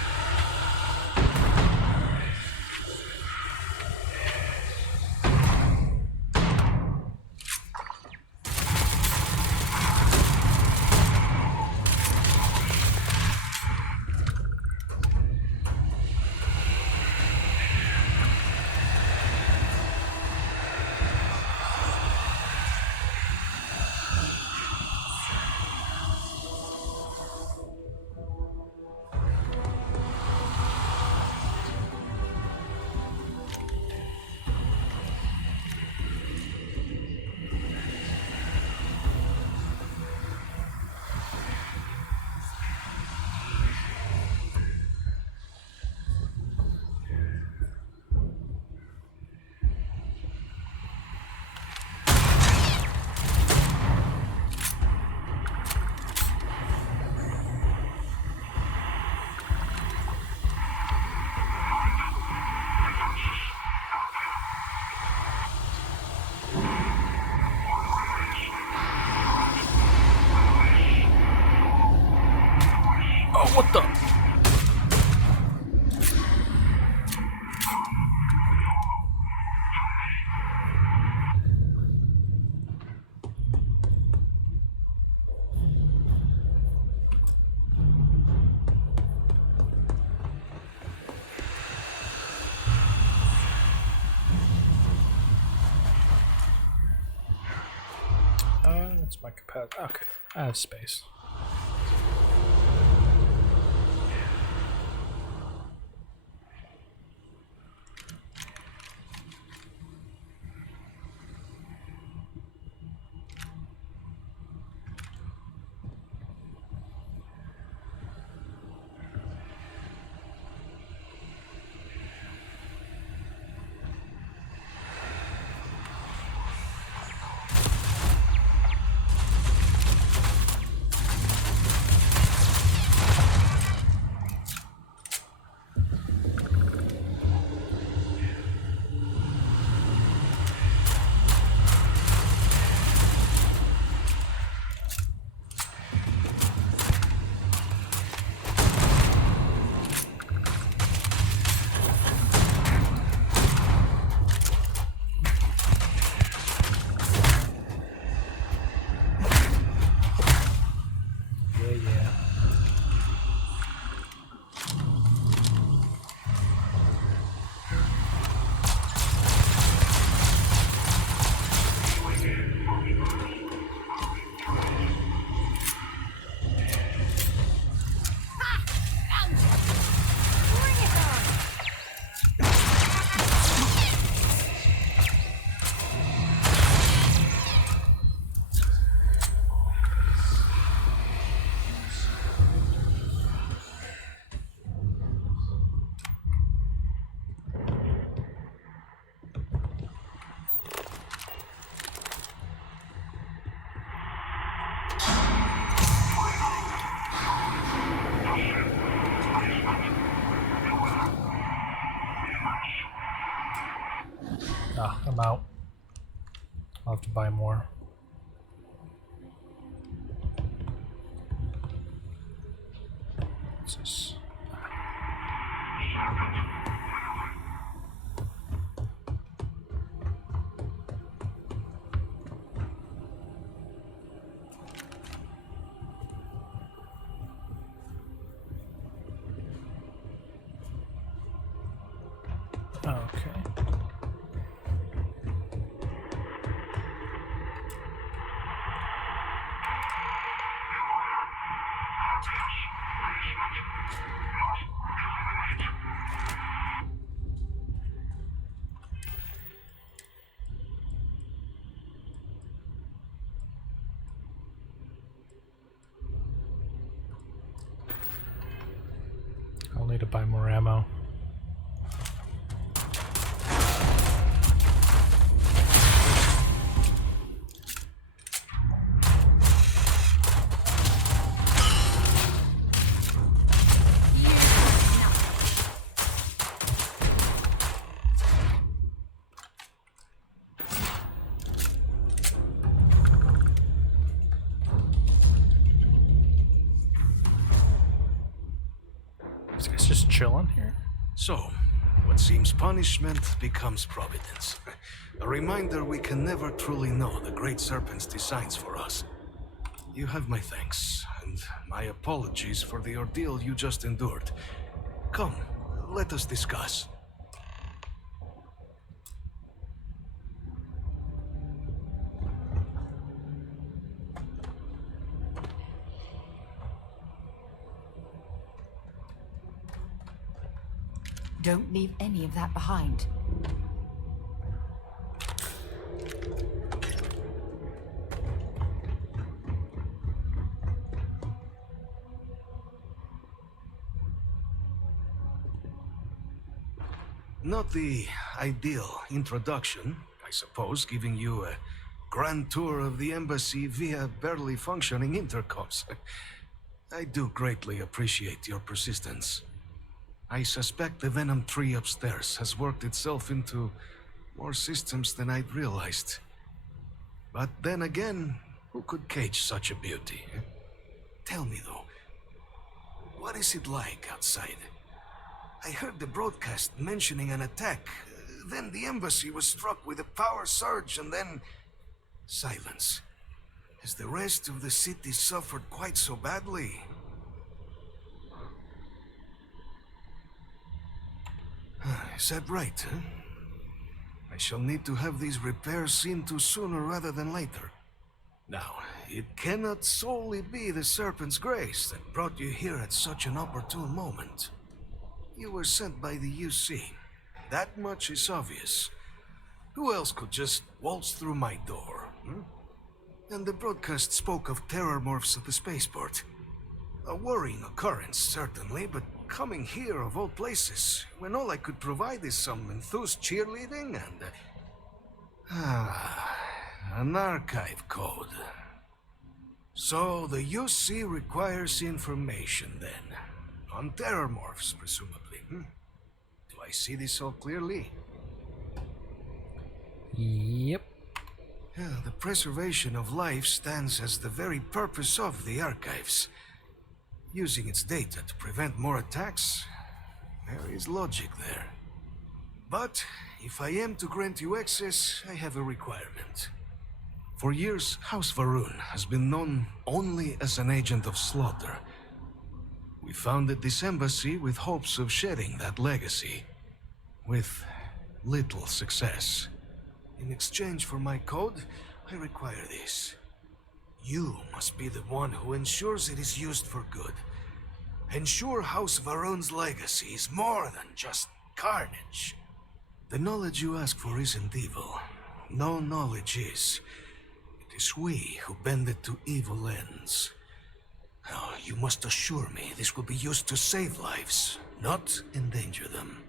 What the? What's my capacity? Okay, I have space. I'm out. I'll have to buy more. What's this? Okay. I'll need to buy more ammo. chilling here. So, what seems punishment becomes providence. A reminder we can never truly know the Great Serpent's designs for us. You have my thanks, and my apologies for the ordeal you just endured. Come, let us discuss. Don't leave any of that behind. Not the ideal introduction, I suppose, giving you a grand tour of the embassy via barely functioning intercoms. I do greatly appreciate your persistence. I suspect the Venom tree upstairs has worked itself into more systems than I'd realized. But then again, who could cage such a beauty? Tell me though, what is it like outside? I heard the broadcast mentioning an attack. Then the embassy was struck with a power surge and then... silence. Has the rest of the city suffered quite so badly? Is that right, huh? I shall need to have these repairs seen to sooner rather than later. Now, it cannot solely be the Serpent's grace that brought you here at such an opportune moment. You were sent by the UC. That much is obvious. Who else could just waltz through my door? And the broadcast spoke of Terrormorphs at the spaceport. A worrying occurrence, certainly, but coming here of all places, when all I could provide is some enthused cheerleading and... an archive code. So the UC requires information, then. On Terrormorphs, presumably. Do I see this all clearly? Yep. The preservation of life stands as the very purpose of the archives. Using its data to prevent more attacks, there is logic there. But if I am to grant you access, I have a requirement. For years, House Varun has been known only as an agent of slaughter. We founded this embassy with hopes of shedding that legacy, with little success. In exchange for my code, I require this. You must be the one who ensures it is used for good. Ensure House Varun's legacy is more than just carnage. The knowledge you ask for isn't evil. No knowledge is. It is we who bend it to evil ends. Oh, you must assure me this will be used to save lives, not endanger them.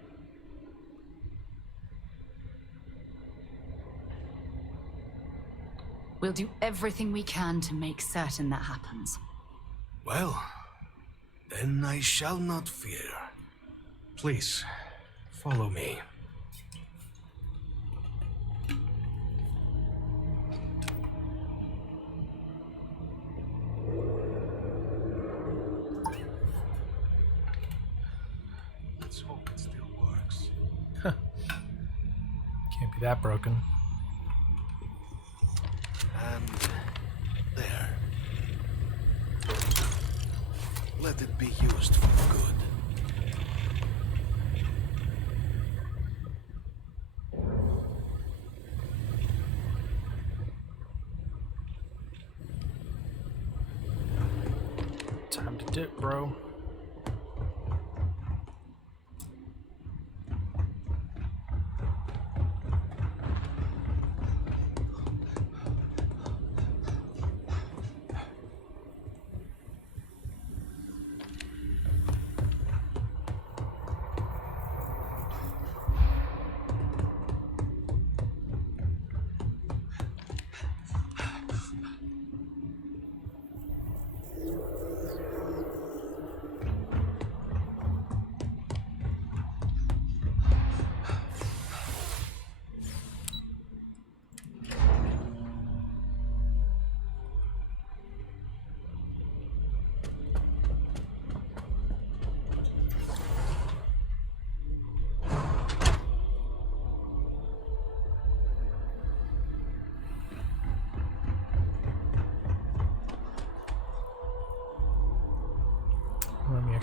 We'll do everything we can to make certain that happens. Well, then I shall not fear. Please, follow me. Let's hope it still works. Can't be that broken. And there. Let it be used for good. Time to dip, bro.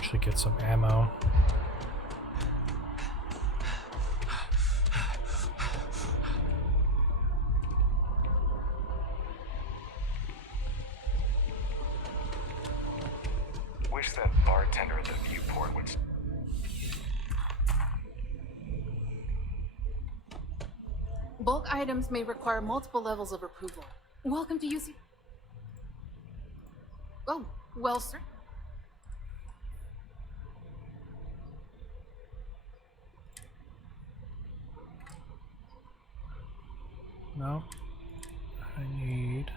actually get some ammo. Wish that bartender at the viewport would. Bulk items may require multiple levels of approval. Welcome to UC. Oh, well, sir. No. I need...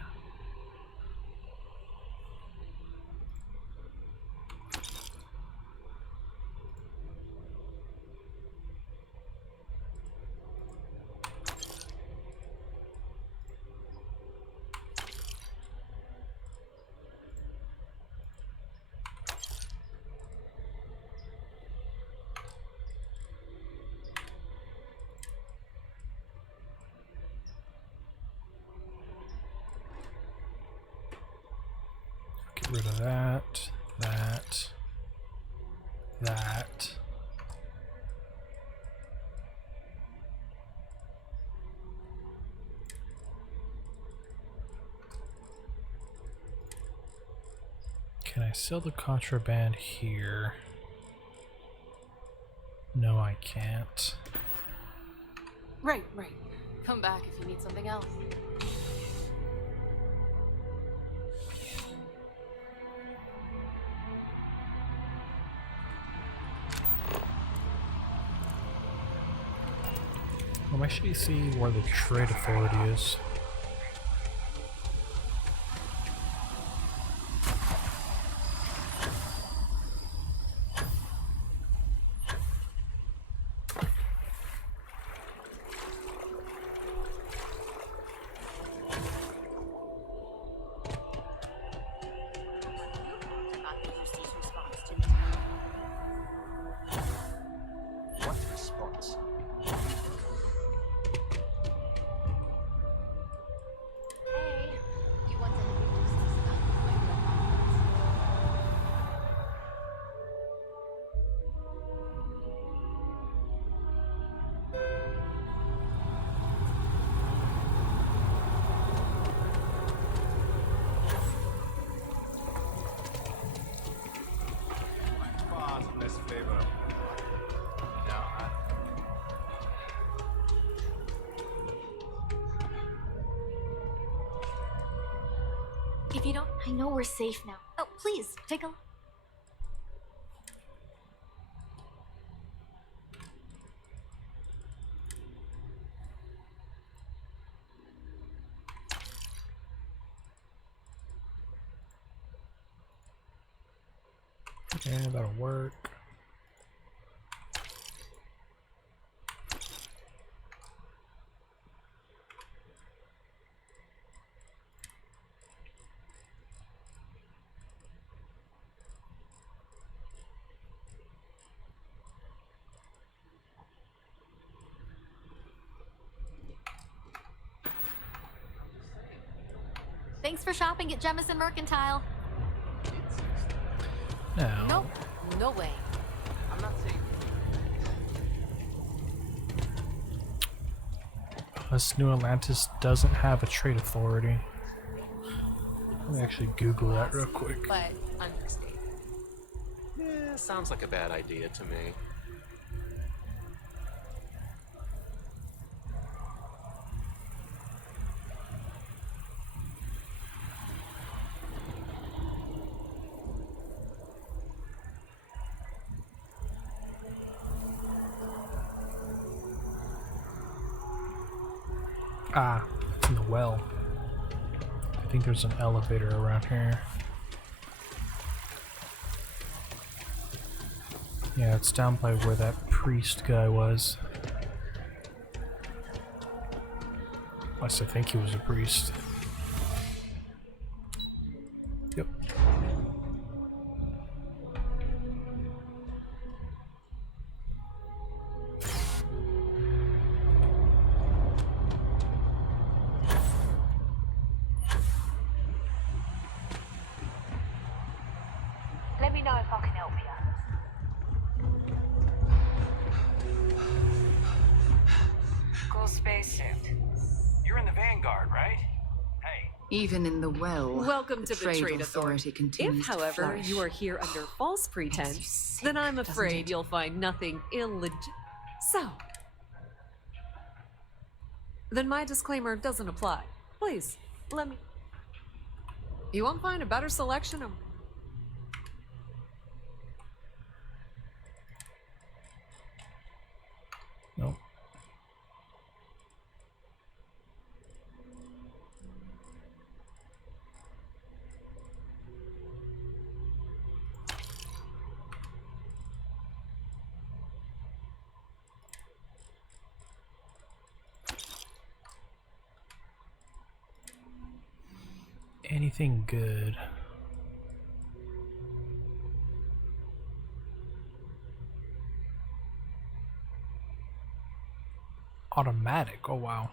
Get rid of that, that. Can I sell the contraband here? No, I can't. Right. Come back if you need something else. I'm actually see where the trade authority is. What response? If you don't, I know we're safe now. Oh, please, take a look. Okay, that'll work. Thanks for shopping at Jemison Mercantile. Now, Nope, no way. I'm not saying. plus New Atlantis doesn't have a trade authority. Let me actually Google that real quick. But understated. Yeah, sounds like a bad idea to me. Ah, it's in the well. I think there's an elevator around here. Yeah, it's down by where that priest guy was. At least I think he was a priest. Yep. Let me know if I can help you. Vanguard, right? Hey. Even in the well, Welcome to the trade Trade authority continues If, however, to flourish. you are here under false pretense, then I'm afraid you'll find nothing illegit. So, then my disclaimer doesn't apply. Please, let me. You won't find a better selection of. Nope. Anything good? Automatic. Oh wow.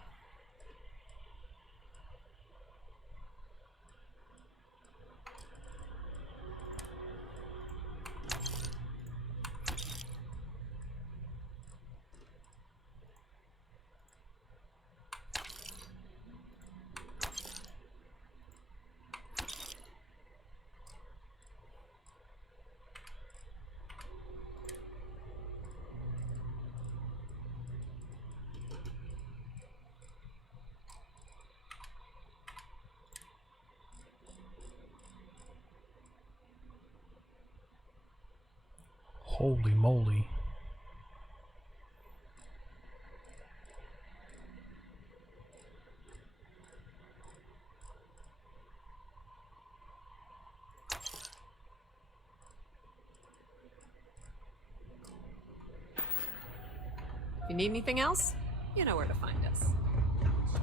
Holy moly. If you need anything else, you know where to find us. But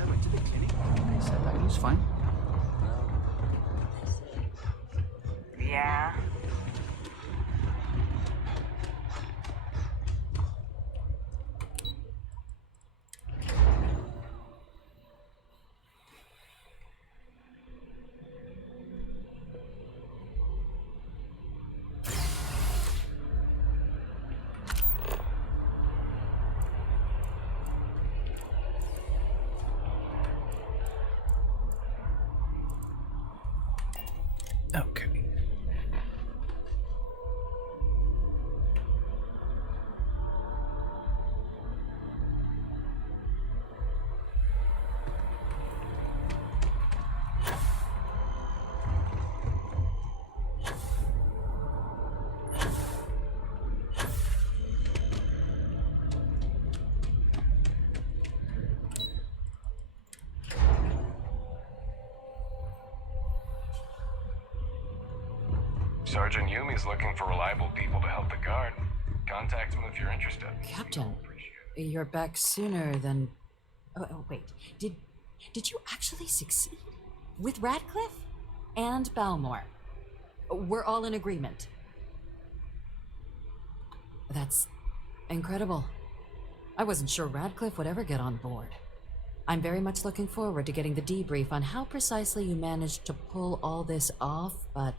I went to the clinic. They said I was fine. Yeah. Okay. Sergeant Yumi's looking for reliable people to help the guard. Contact him if you're interested. Captain, you're back sooner than... Oh, wait. Did you actually succeed? With Radcliffe? And Balmore? We're all in agreement. That's incredible. I wasn't sure Radcliffe would ever get on board. I'm very much looking forward to getting the debrief on how precisely you managed to pull all this off, but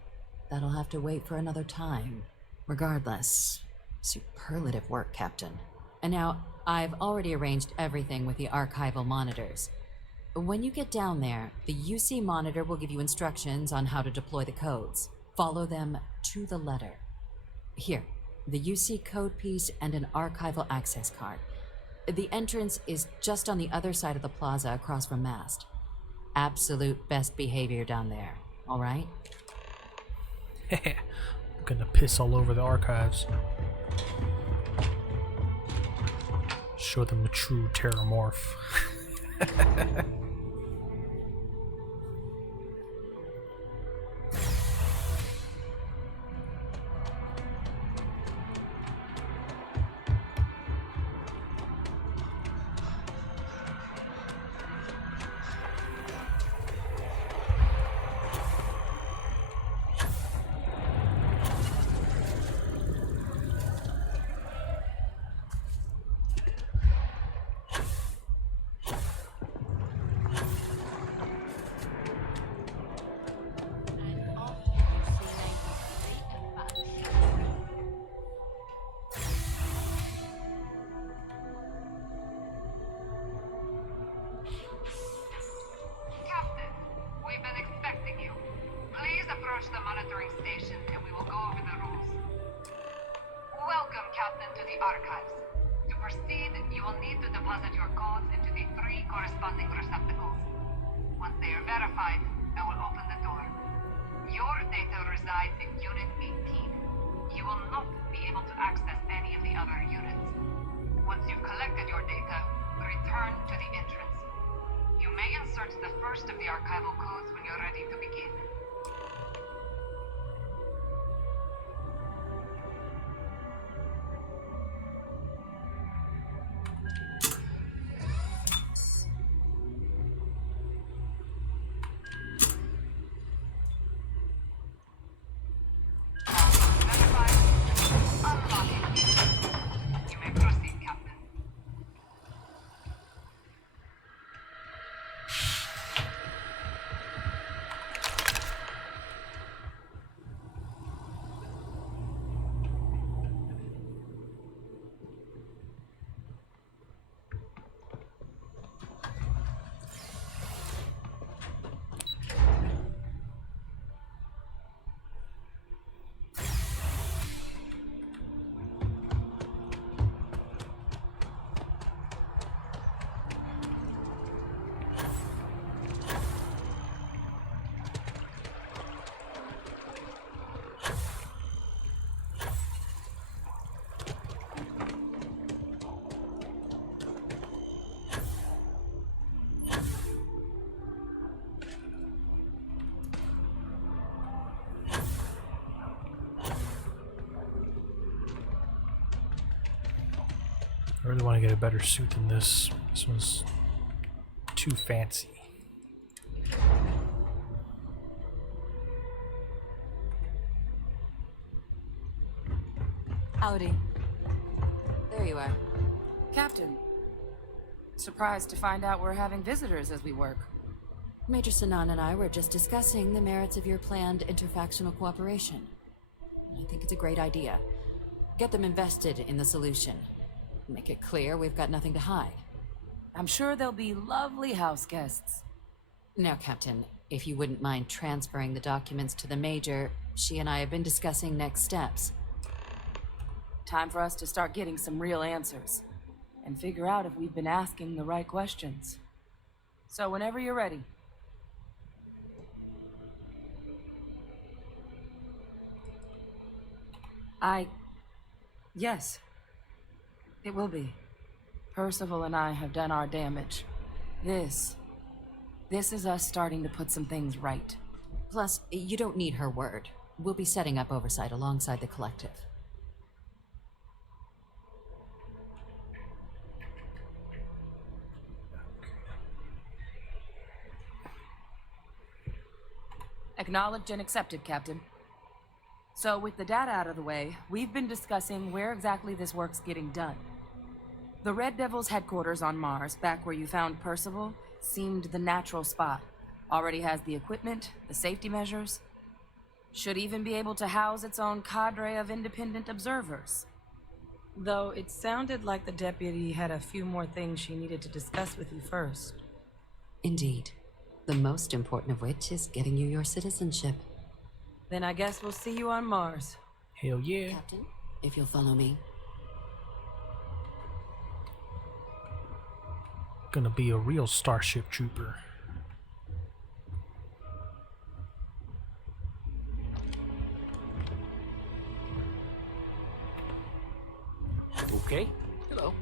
that'll have to wait for another time. Regardless, superlative work, Captain. And now, I've already arranged everything with the archival monitors. When you get down there, the UC monitor will give you instructions on how to deploy the codes. Follow them to the letter. Here, the UC code piece and an archival access card. The entrance is just on the other side of the plaza across from Mast. Absolute best behavior down there, all right? I'm gonna piss all over the archives. Show them the true Terrormorph. verified, I will open the door. Your data resides in Unit 18. You will not be able to access any of the other units. Once you've collected your data, return to the entrance. You may insert the first of the archival codes when you're ready to begin. You may proceed, Captain. I really want to get a better suit than this. This one's too fancy. Howdy. There you are. Captain. Surprised to find out we're having visitors as we work. Major Sinan and I were just discussing the merits of your planned interfactional cooperation. I think it's a great idea. Get them invested in the solution. Make it clear we've got nothing to hide. I'm sure they'll be lovely house guests. Now, Captain, if you wouldn't mind transferring the documents to the Major, she and I have been discussing next steps. Time for us to start getting some real answers. And figure out if we've been asking the right questions. So whenever you're ready. Yes. It will be. Percival and I have done our damage. This is us starting to put some things right. Plus, you don't need her word. We'll be setting up oversight alongside the collective. Acknowledged and accepted, Captain. So with the data out of the way, we've been discussing where exactly this work's getting done. The Red Devil's headquarters on Mars, back where you found Percival, seemed the natural spot. Already has the equipment, the safety measures. Should even be able to house its own cadre of independent observers. Though it sounded like the deputy had a few more things she needed to discuss with you first. Indeed. The most important of which is getting you your citizenship. Then I guess we'll see you on Mars. Hell yeah. Captain, if you'll follow me. Gonna be a real Starship Trooper. Okay. Hello.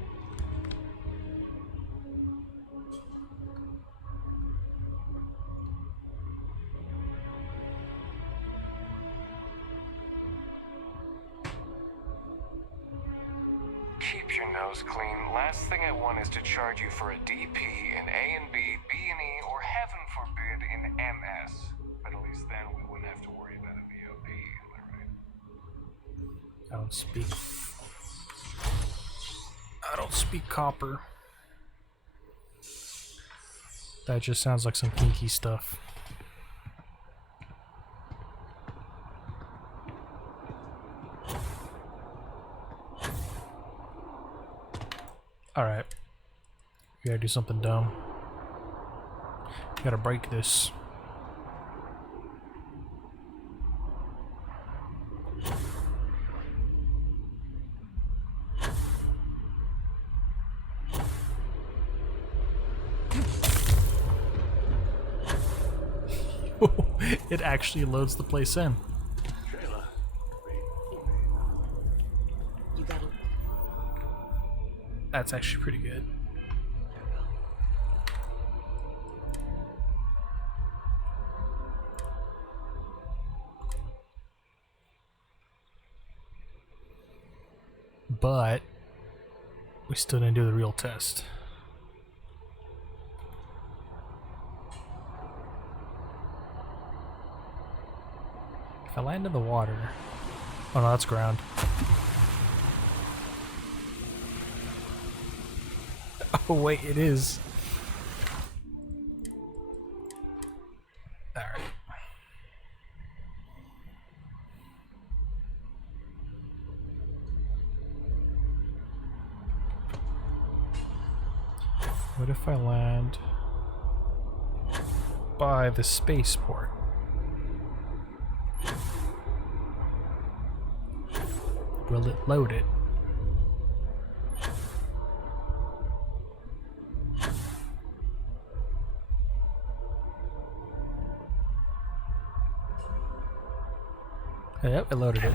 Keep your nose clean. Last thing I want is to charge you for a DP in A and B, B and E, or heaven forbid in MS. But at least then we wouldn't have to worry about a VOP, am I right? I don't speak copper. That just sounds like some kinky stuff. Alright. We gotta do something dumb. We gotta break this. it actually loads the place in. You gotta. That's actually pretty good. But we still didn't do the real test. If I land in the water... Oh no, that's ground. Oh wait, it is. Alright. What if I land by the spaceport? Will it load it? Yep, it loaded it.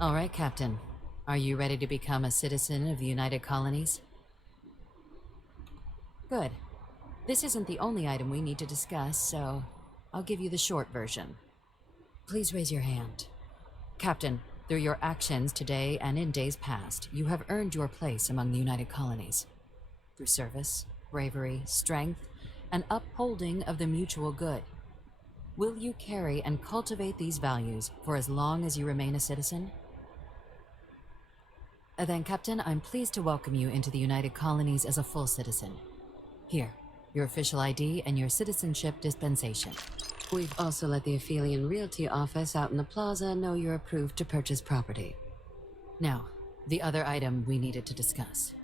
All right, Captain. Are you ready to become a citizen of the United Colonies? Good. This isn't the only item we need to discuss, so I'll give you the short version. Please raise your hand. Captain, through your actions today and in days past, you have earned your place among the United Colonies. Through service, bravery, strength, and upholding of the mutual good. Will you carry and cultivate these values for as long as you remain a citizen? Then, Captain, I'm pleased to welcome you into the United Colonies as a full citizen. Here, your official ID and your citizenship dispensation. We've also let the Aphelion Realty office out in the plaza know you're approved to purchase property. Now, the other item we needed to discuss.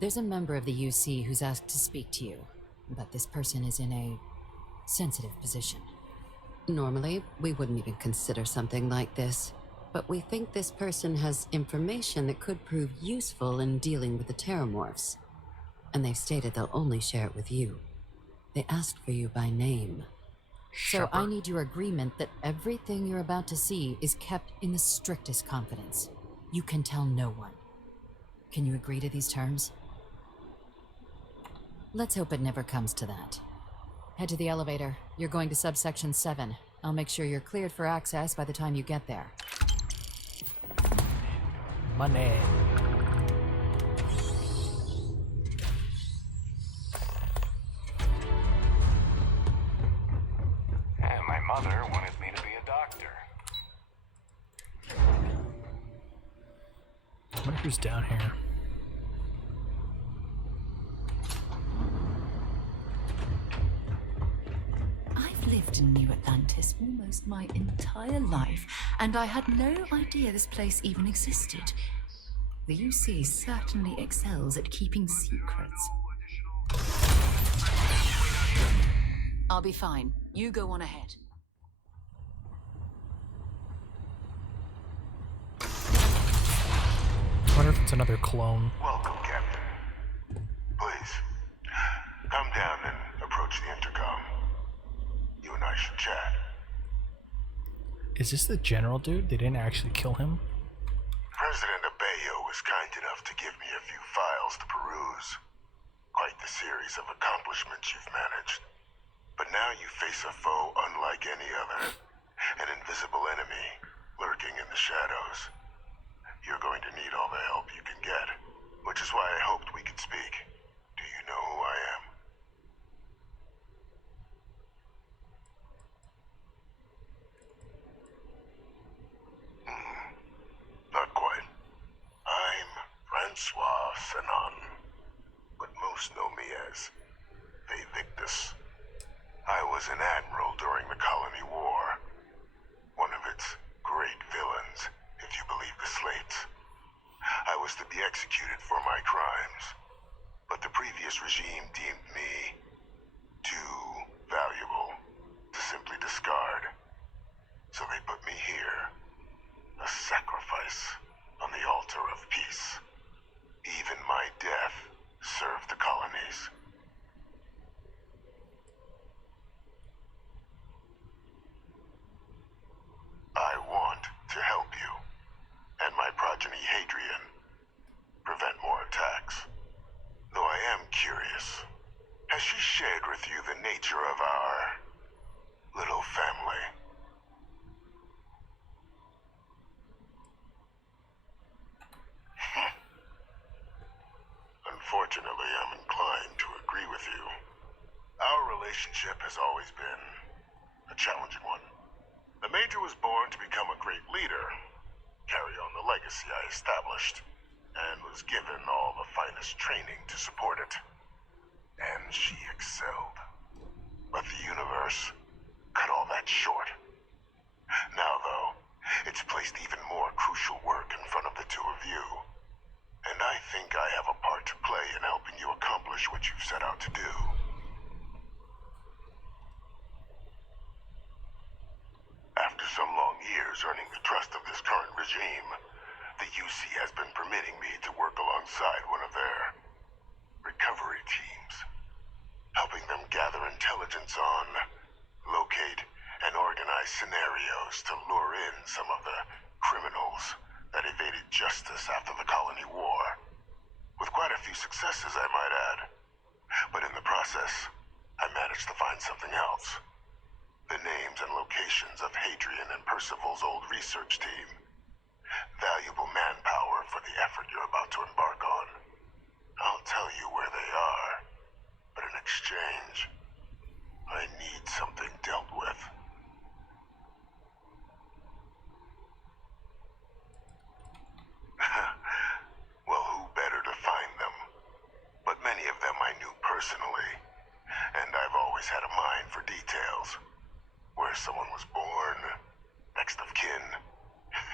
There's a member of the UC who's asked to speak to you, but this person is in a sensitive position. Normally, we wouldn't even consider something like this, but we think this person has information that could prove useful in dealing with the Terrormorphs. And they've stated they'll only share it with you. They asked for you by name. So I need your agreement that everything you're about to see is kept in the strictest confidence. You can tell no one. Can you agree to these terms? Let's hope it never comes to that. Head to the elevator. You're going to subsection 7. I'll make sure you're cleared for access by the time you get there. Money. And my mother wanted me to be a doctor. I wonder who's down here. I've lived in New Atlantis almost my entire life, and I had no idea this place even existed. The UC certainly excels at keeping secrets. I'll be fine. You go on ahead. I wonder if it's another clone. Welcome, Captain. Please, come down and approach the intercom. You and I should chat. Is this the general dude? They didn't actually kill him? President Abeyo was kind enough to give me a few files to peruse. Quite the series of accomplishments you've managed. But now you face a foe unlike any other. An invisible enemy lurking in the shadows. You're going to need all the help you can get, which is why I hoped we could speak. Do you know who I am? Not quite. I'm Francois Fanon, but most know me as Victus. I was an admiral during the Colony War. One of its great villains, if you believe the slates. I was to be executed for my crimes, but the previous regime deemed me too valuable. shared with you the nature of our little family. Unfortunately, I'm inclined to agree with you. Our relationship has always been a challenging one. The Major was born to become a great leader, carry on the legacy I established, and was given all the finest training to support it. And she excelled. But the universe cut all that short. Now, though, it's placed even more crucial work in front of the two of you. And I think I have a part to play in helping you accomplish what you've set out to do. After some long years earning the trust of this current regime, the UC has been permitting me to work alongside one of their recovery teams, helping them gather intelligence on, locate, and organize scenarios to lure in some of the criminals that evaded justice after the colony war. With quite a few successes, I might add. But in the process, I managed to find something else. The names and locations of Hadrian and Percival's old research team. Valuable manpower for the effort you're about to embark on. I'll tell you where they are, but in exchange, I need something dealt with. Well, who better to find them? But many of them I knew personally, and I've always had a mind for details. Where someone was born, next of kin.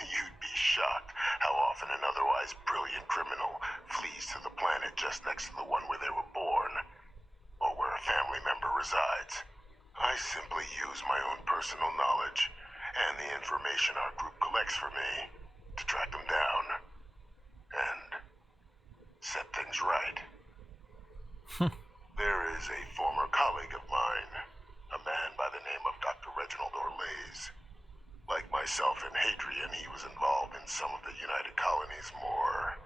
You'd be shocked how often an otherwise brilliant criminal flees to the planet just next to the one where they were born, or where a family member resides. I simply use my own personal knowledge and the information our group collects for me to track them down and set things right. There is a former colleague of mine, a man by the name of Dr. Reginald Orlaise. Like myself and Hadrian, he was involved in some of the United Colony's more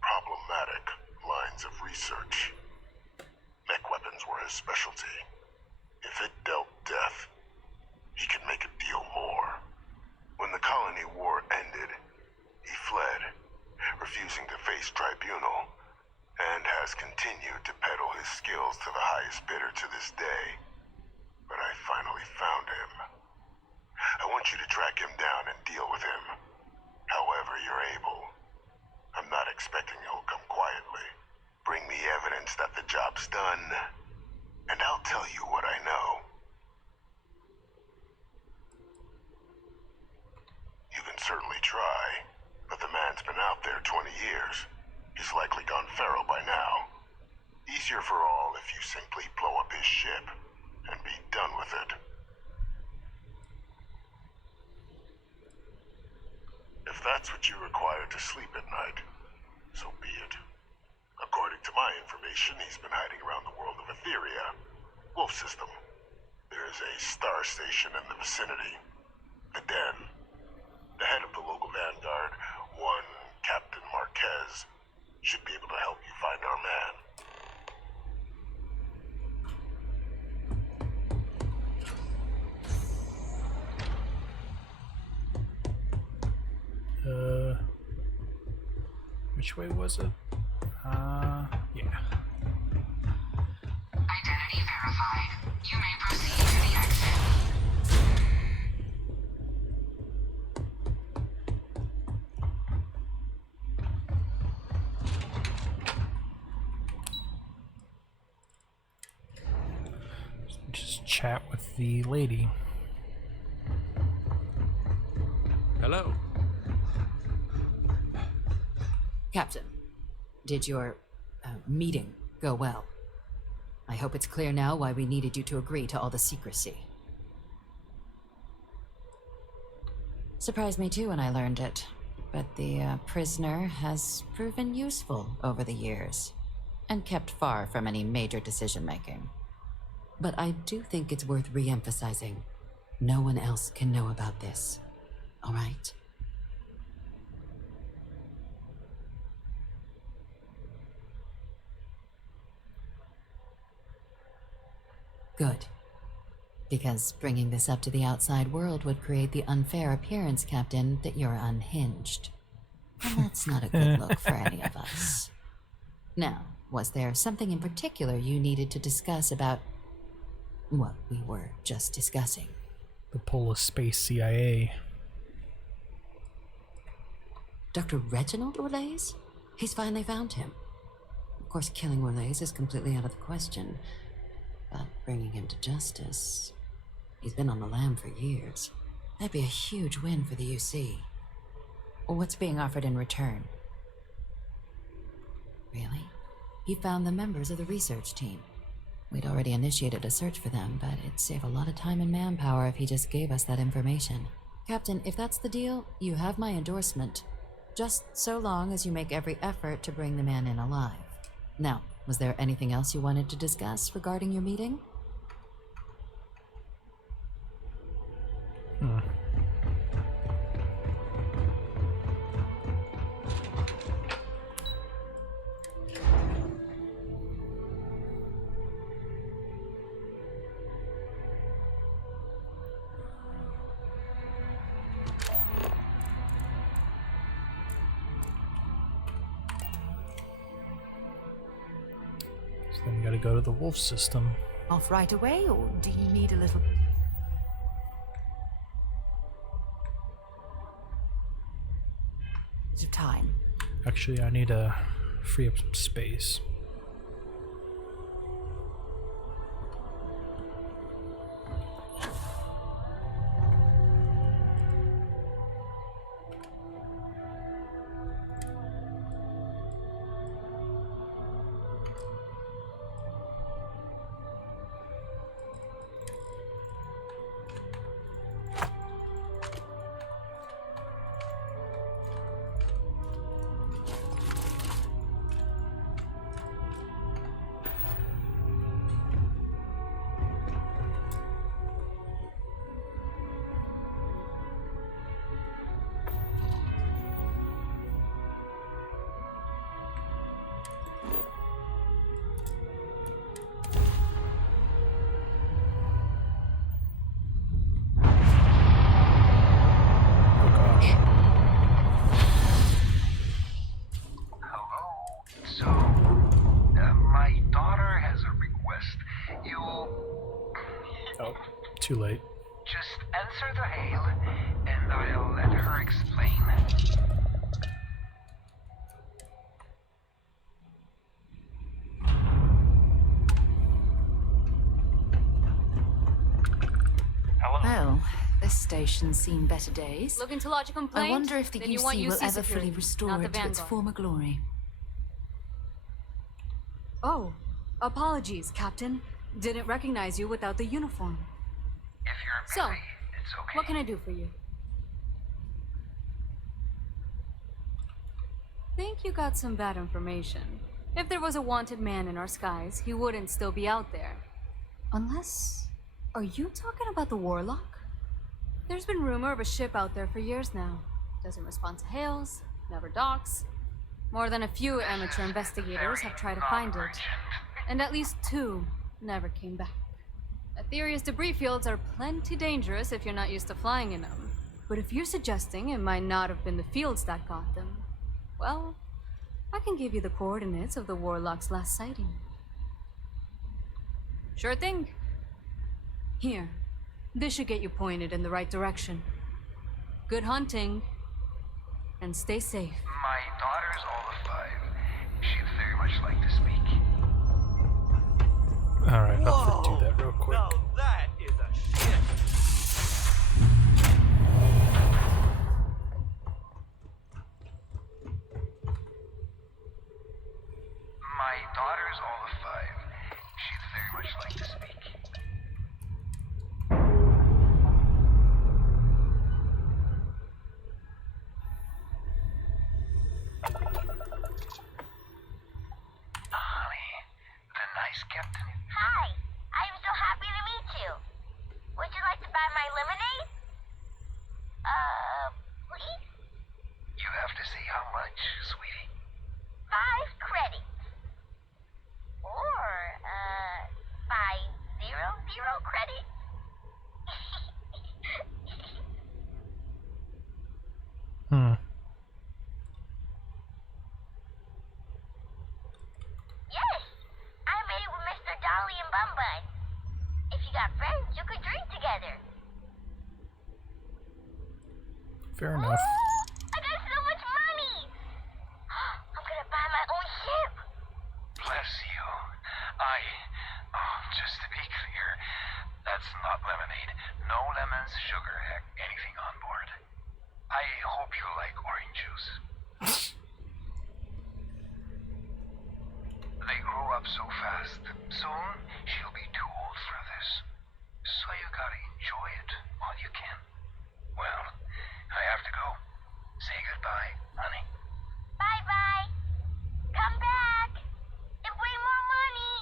problematic lines of research. Mech weapons were his specialty. If it dealt death, he could make a deal more. When the colony war ended, he fled, refusing to face tribunal, and has continued to peddle his skills to the highest bidder to this day. But I finally found him. I want you to track him down and deal with him, however you're able. I'm not expecting he'll come quietly. Bring me evidence that the job's done, and I'll tell you what I know. You can certainly try, but the man's been out there 20 years. He's likely gone feral by now. Easier for all if you simply blow up his ship and be done with it. If that's what you require to sleep at night, so be it. According to my information, he's been hiding around the world of Etheria, Wolf System. There's a star station in the vicinity, the Den. The head of the local Vanguard, one Captain Marquez, should be able to help you find our man. Which way was it? Yeah. Identity verified. You may proceed to the exit. Just chat with the lady. Hello. Captain, did your meeting go well? I hope it's clear now why we needed you to agree to all the secrecy. Surprised me too when I learned it, but the prisoner has proven useful over the years, and kept far from any major decision-making. But I do think it's worth re-emphasizing. No one else can know about this. All right? Good. Because bringing this up to the outside world would create the unfair appearance, Captain, that you're unhinged. And that's not a good look for any of us. Now, was there something in particular you needed to discuss about what we were just discussing? The Polar Space CIA. Dr. Reginald Orlaise? He's finally found him. Of course, killing Orlaise is completely out of the question, but bringing him to justice... He's been on the lam for years. That'd be a huge win for the UC. What's being offered in return? Really? He found the members of the research team. We'd already initiated a search for them, but it'd save a lot of time and manpower if he just gave us that information. Captain, if that's the deal, you have my endorsement. Just so long as you make every effort to bring the man in alive. Now, was there anything else you wanted to discuss regarding your meeting? So then we gotta go to the wolf system. Off right away, or do you need a little... bit of time? Actually, I need to free up some space. Too late. Just answer the hail, and I'll let her explain. Hello? Well, this station's seen better days. Looking to lodge a complaint? I wonder if the Then you want UC will UC ever security, fully restore not the it to its Vanguard. former glory. Oh, apologies, Captain. Didn't recognize you without the uniform. If you're busy, it's okay. What can I do for you? Think you got some bad information. If there was a wanted man in our skies, he wouldn't still be out there. Unless... Are you talking about the Warlock? There's been rumor of a ship out there for years now. Doesn't respond to hails, never docks. More than a few amateur investigators have tried to find it. And at least 2 never came back. Aetherius debris fields are plenty dangerous if you're not used to flying in them. But if you're suggesting it might not have been the fields that got them, well, I can give you the coordinates of the Warlock's last sighting. Sure thing. Here, this should get you pointed in the right direction. Good hunting, and stay safe. My daughter's all of 5. She'd very much like to speak. Alright, I'll do that real quick. Now that is a shit. My daughter's all of 5. She'd very much like to speak. Honey, the nice captain. Hi. Zero credit. Yes, I made it with Mr. Dolly and Bum Bun. If you got friends, you could drink together. Fair enough. I got so much money. I'm gonna buy my own ship. Bless you. Just to be clear, that's not lemonade. No lemons, sugar, heck, anything on board. I hope you like orange juice. They grow up so fast. Soon, she'll be too old for this. So you gotta enjoy it while you can. Well, I have to go. Say goodbye, honey. Bye-bye. Come back. And bring more money.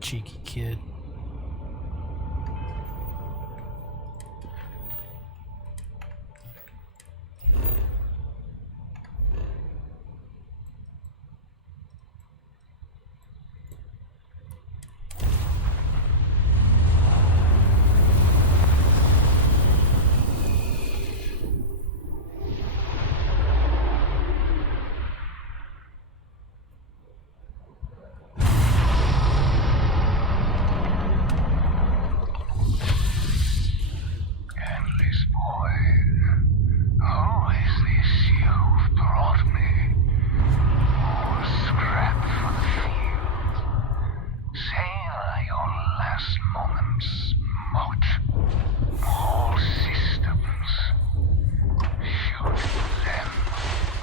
Cheeky kid. Endless boy, who is this you've brought me? More scrap for the field. Savor your last moments, Moat. All systems. Shoot them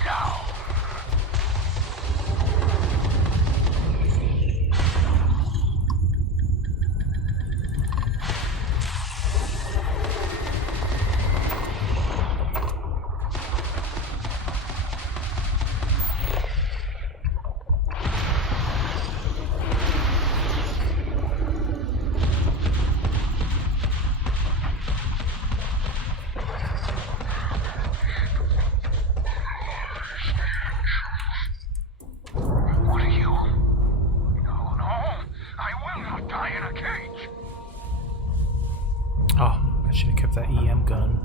down. What are you? No, no. I will not die in a cage. Oh, I should have kept that EM gun.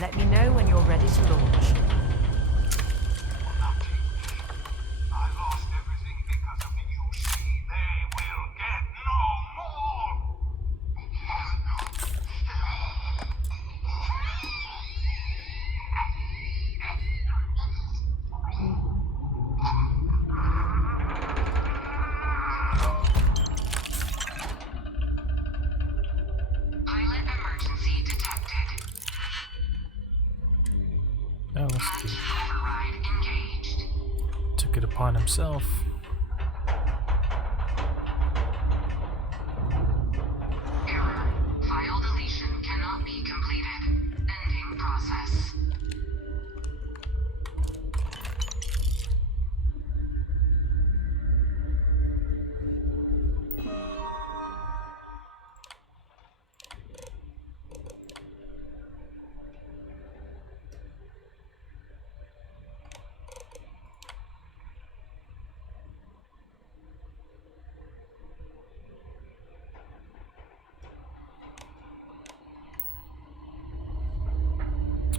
Let me know when you're ready to launch. I lost everything because of the UC. They will get no more. Pilot emergency detected. Oh, that's good. Override engaged. Took it upon himself. Error. File deletion cannot be completed. Ending process.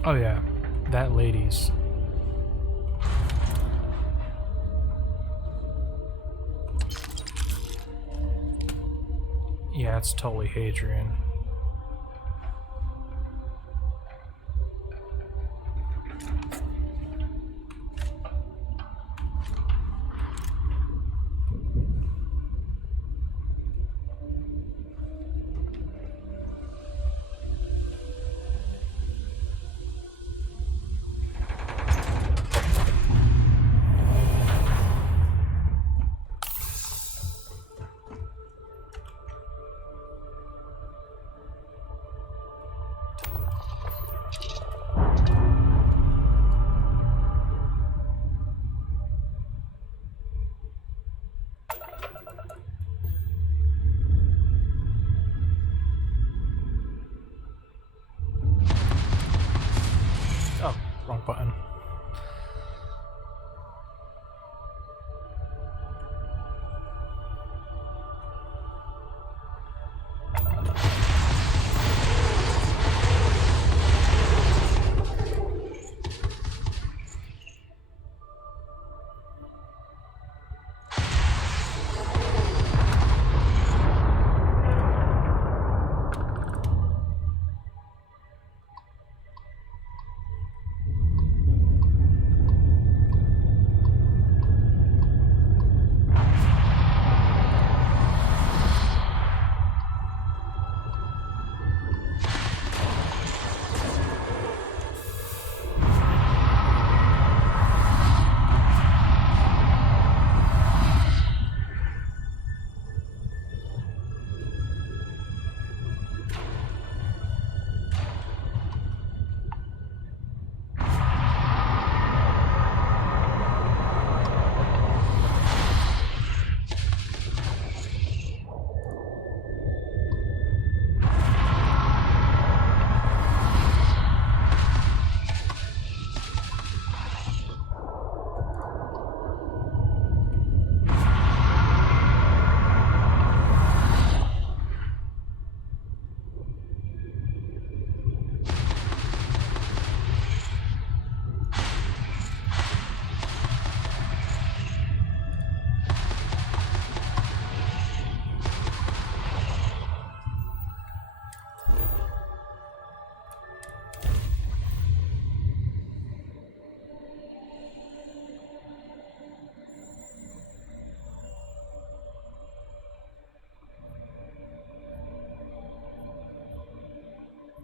Oh yeah, that lady's. Yeah, it's totally Hadrian. Oh, wrong button.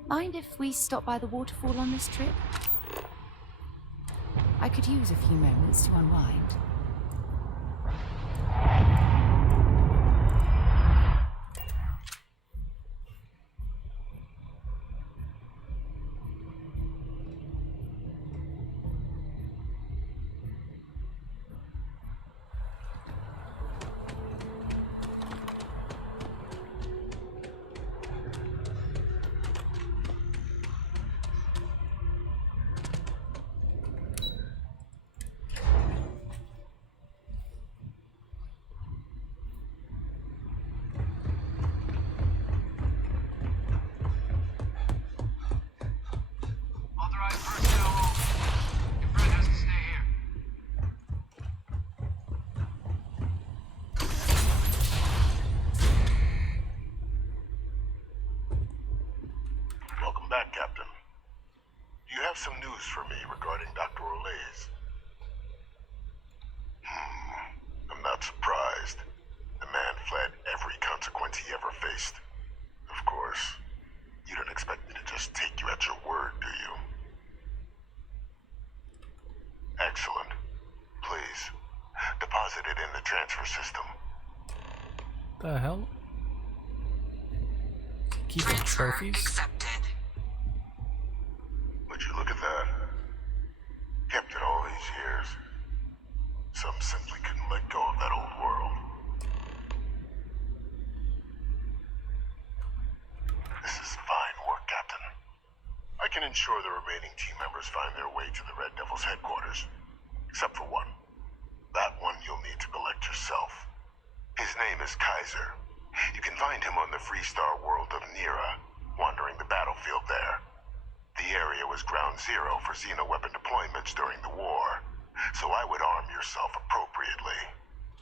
Mind if we stop by the waterfall on this trip? I could use a few moments to unwind. Authorized personnel only. Your friend has to stay here. Welcome back, Captain. Do you have some news for me regarding Dr. Olays? I'm not surprised. The man fled every consequence he ever faced. Of course, you don't expect me to just take you at your word, do you? Excellent. Please, deposit it in the transfer system. The hell? Keeping trophies? Would you look at that? Kept it all these years. Some simply couldn't let go of that old world. This is fine work, Captain. I can ensure the remaining team members find their way to the Red Devil's headquarters. Except for one. That one you'll need to collect yourself. His name is Kaiser. You can find him on the Freestar world of Nira, wandering the battlefield there. The area was ground zero for xeno-weapon deployments during the war, so I would arm yourself appropriately.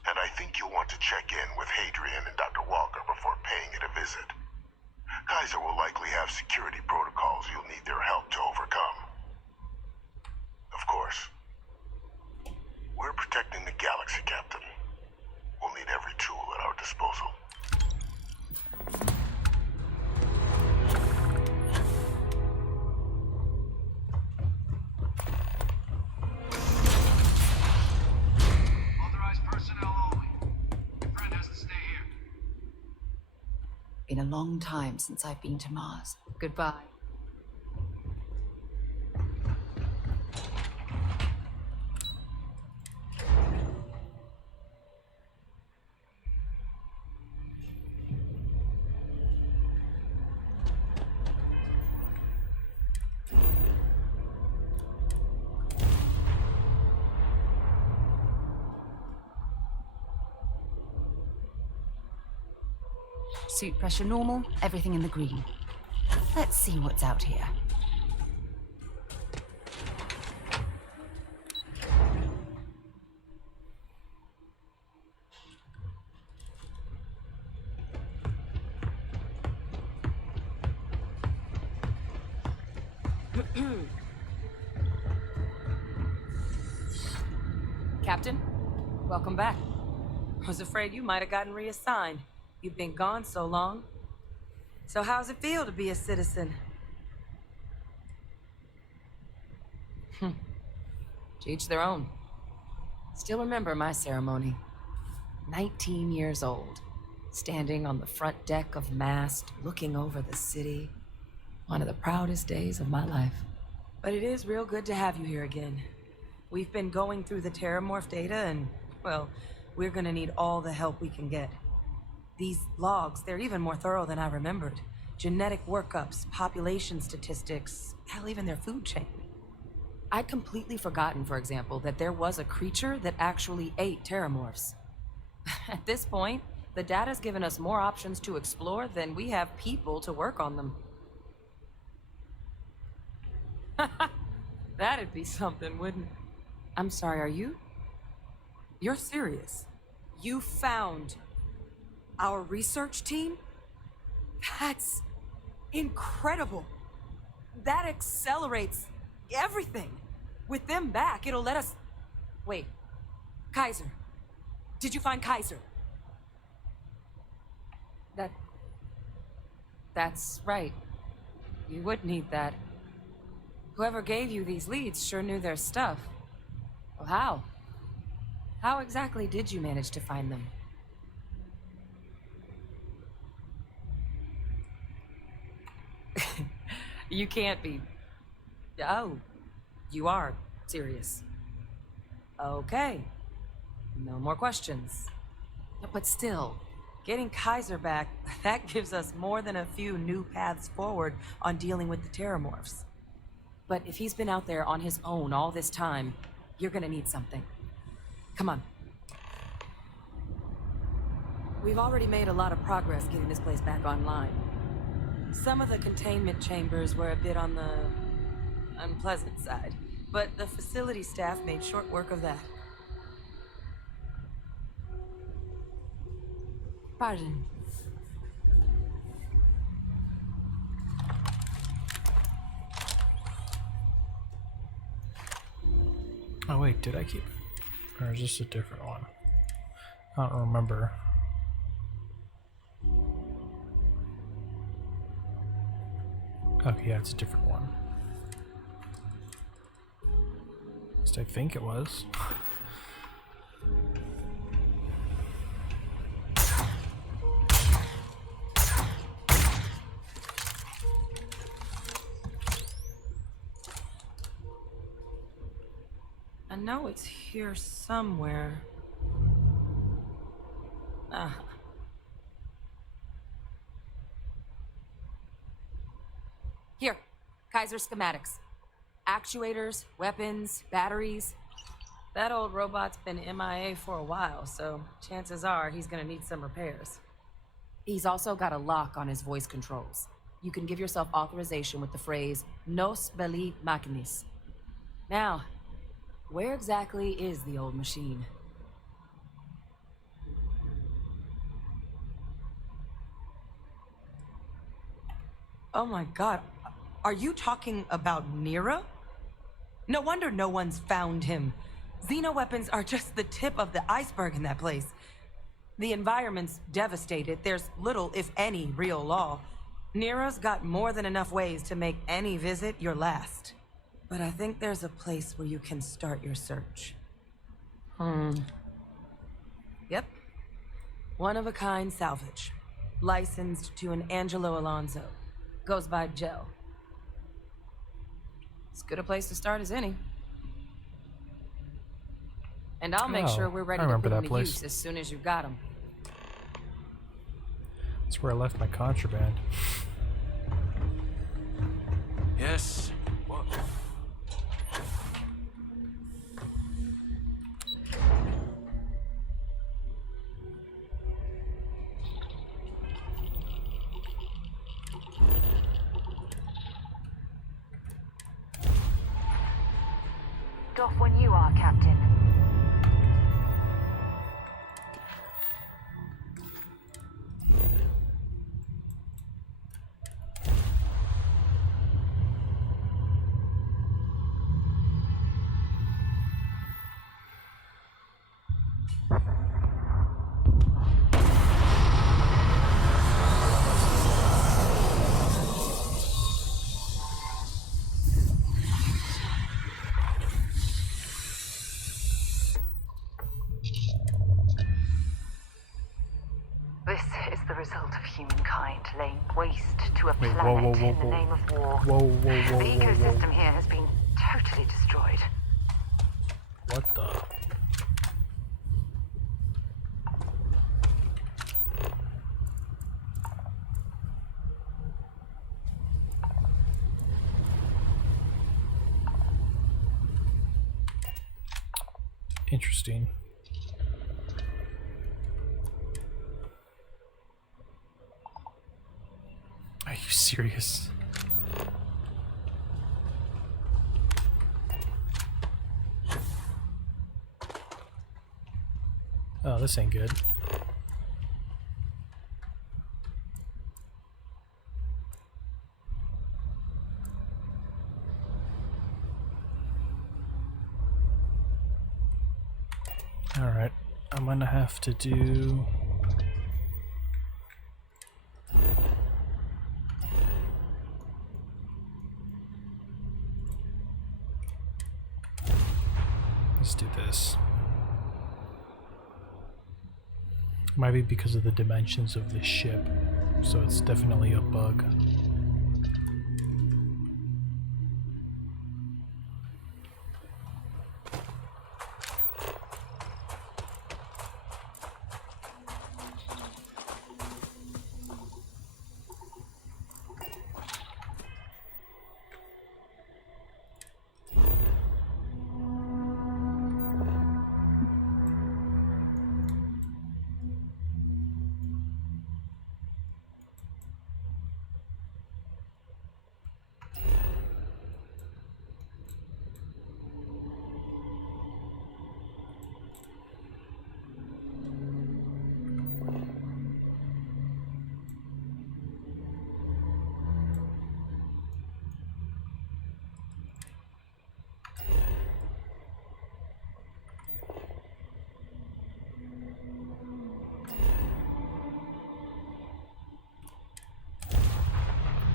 And I think you'll want to check in with Hadrian and Dr. Walker before paying it a visit. Kaiser will likely have security protocols you'll need their help to overcome. Of course, we're protecting the galaxy, Captain. We'll need every tool at our disposal. Authorized personnel only. Your friend has to stay here. Been a long time since I've been to Mars. Goodbye. Suit pressure normal, everything in the green. Let's see what's out here. Captain, welcome back. I was afraid you might have gotten reassigned. You've been gone so long. So how's it feel to be a citizen? To each their own. Still remember my ceremony. 19 years old, standing on the front deck of mast, looking over the city. One of the proudest days of my life. But it is real good to have you here again. We've been going through the Terrormorph data and, well, we're gonna need all the help we can get. These logs, they're even more thorough than I remembered. Genetic workups, population statistics, hell, even their food chain. I'd completely forgotten, for example, that there was a creature that actually ate Terrormorphs. At this point, the data's given us more options to explore than we have people to work on them. That'd be something, wouldn't it? I'm sorry, are you? You're serious? You found our research team? That's incredible. That accelerates everything. With them back, it'll let us... Wait, Kaiser. Did you find Kaiser? That's right. You would need that. Whoever gave you these leads sure knew their stuff. Well, how? How exactly did you manage to find them? You can't be... Oh, you are serious. Okay. No more questions. But still, getting Kaiser back, that gives us more than a few new paths forward on dealing with the Terrormorphs. But if he's been out there on his own all this time, you're gonna need something. Come on. We've already made a lot of progress getting this place back online. Some of the containment chambers were a bit on the unpleasant side, but the facility staff made short work of that. Pardon. Oh wait, did I keep it? Or is this a different one? I don't remember. Okay, yeah, it's a different one. At least I think it was. I know it's here somewhere. Ah. Here, Kaiser schematics. Actuators, weapons, batteries. That old robot's been MIA for a while, so chances are he's gonna need some repairs. He's also got a lock on his voice controls. You can give yourself authorization with the phrase, Nos belli machinis. Now, where exactly is the old machine? Oh my god, are you talking about Nira? No wonder no one's found him. Xenoweapons are just the tip of the iceberg in that place. The environment's devastated. There's little, if any, real law. Nira's got more than enough ways to make any visit your last. But I think there's a place where you can start your search. Yep. One-of-a-kind salvage. Licensed to an Angelo Alonso. Goes by Gel. As good a place to start as any. And I'll make sure we're ready to put them to use as soon as you've got them. That's where I left my contraband. Yes. What? tipped off when you are, Captain. This is the result of humankind laying waste to a Wait, planet whoa, in the name of war. The ecosystem here has been totally destroyed. What the? Interesting. Are you serious? Oh, this ain't good. Alright, I'm gonna have to do... Let's do this. Might be because of the dimensions of this ship, so it's definitely a bug.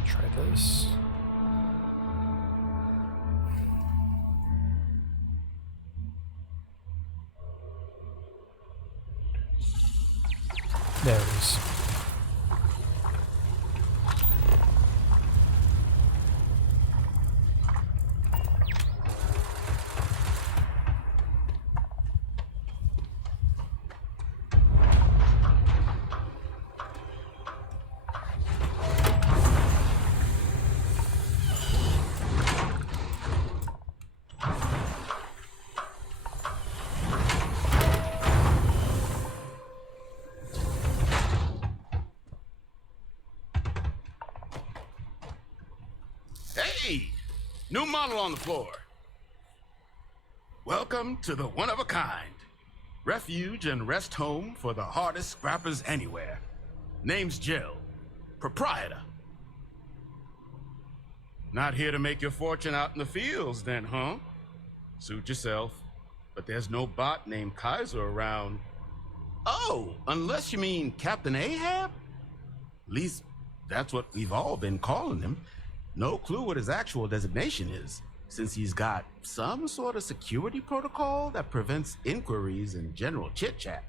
Try this. There it is. Hey! New model on the floor. Welcome to the one-of-a-kind. Refuge and rest home for the hardest scrappers anywhere. Name's Jill. Proprietor. Not here to make your fortune out in the fields then, huh? Suit yourself. But there's no bot named Kaiser around. Oh, unless you mean Captain Ahab? At least, that's what we've all been calling him. No clue what his actual designation is, since he's got some sort of security protocol that prevents inquiries and general chit-chat.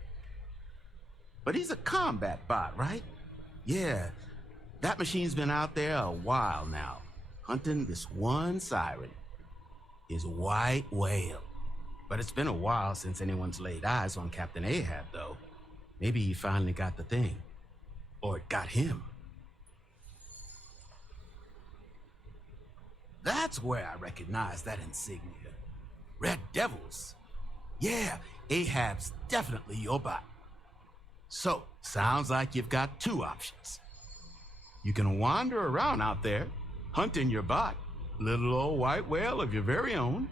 But he's a combat bot, right? Yeah, that machine's been out there a while now, hunting this one siren, his white whale. But it's been a while since anyone's laid eyes on Captain Ahab, though. Maybe he finally got the thing. Or it got him. That's where I recognize that insignia. Red Devils. Yeah, Ahab's definitely your bot. So, sounds like you've got two options. You can wander around out there, hunting your bot, little old white whale of your very own.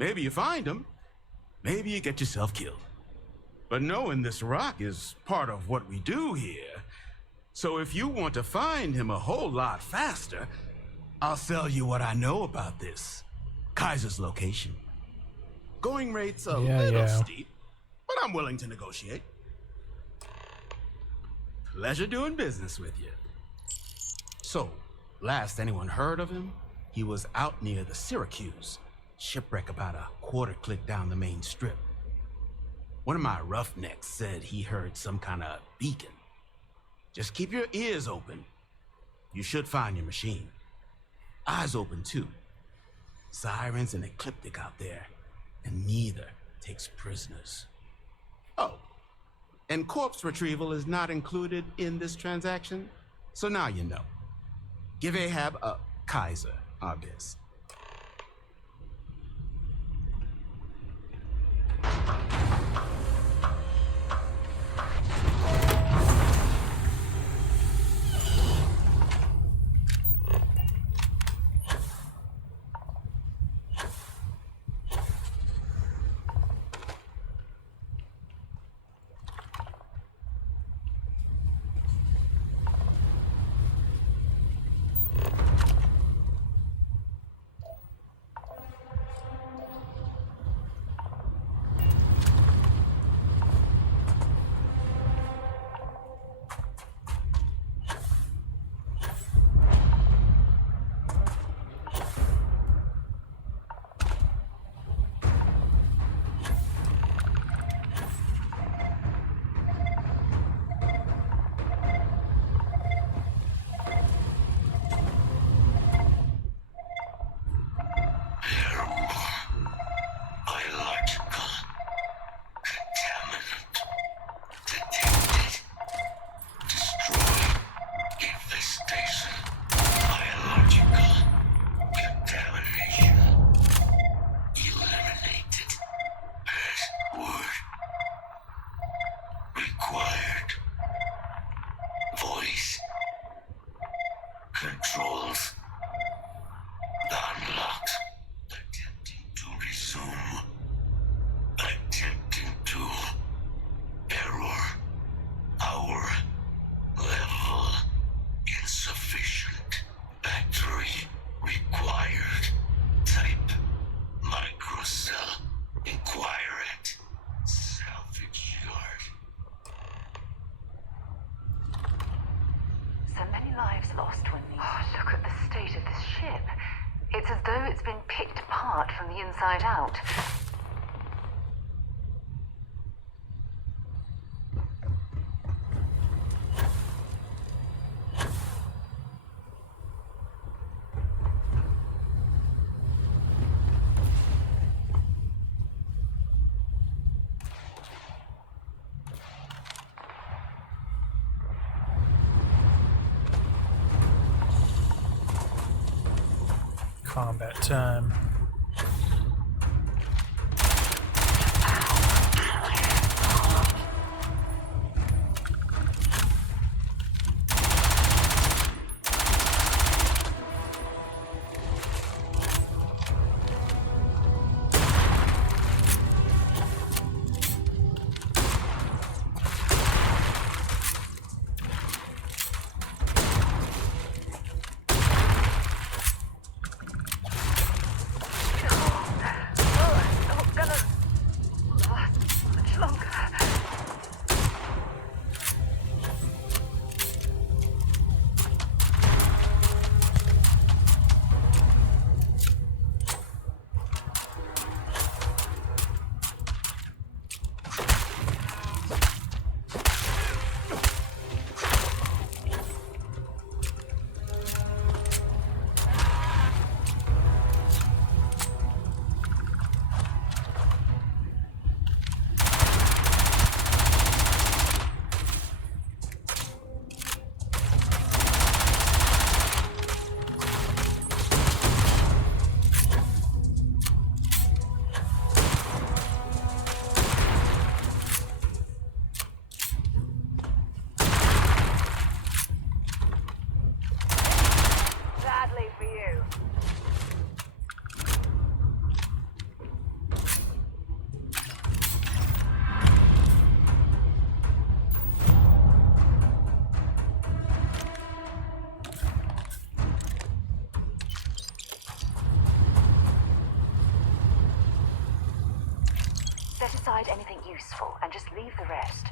Maybe you find him. Maybe you get yourself killed. But knowing this rock is part of what we do here. So if you want to find him a whole lot faster, I'll sell you what I know about this. Kaiser's location. Going rate's a little steep, but I'm willing to negotiate. Pleasure doing business with you. So, last anyone heard of him, he was out near the Syracuse. Shipwreck about a quarter click down the main strip. One of my roughnecks said he heard some kind of beacon. Just keep your ears open. You should find your machine. Eyes open too. Sirens and Ecliptic out there, and neither takes prisoners. Oh, and corpse retrieval is not included in this transaction, so now you know. Give Ahab a Kaiser, our best. It's as though it's been picked apart from the inside out. Combat time. Set aside anything useful and just leave the rest.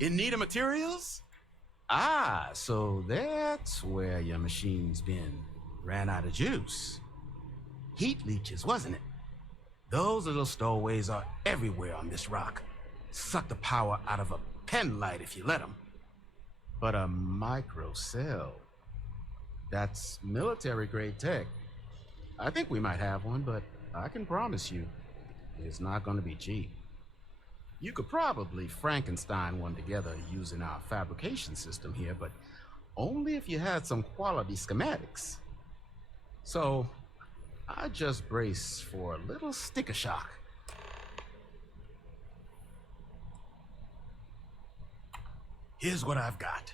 In need of materials? Ah, so that's where your machine's been. Ran out of juice. Heat leeches, wasn't it? Those little stowaways are everywhere on this rock. Suck the power out of a pen light if you let them. But a micro cell, that's military-grade tech. I think we might have one, but I can promise you, it's not going to be cheap. You could probably Frankenstein one together using our fabrication system here, but only if you had some quality schematics. So, I just brace for a little sticker shock. Here's what I've got.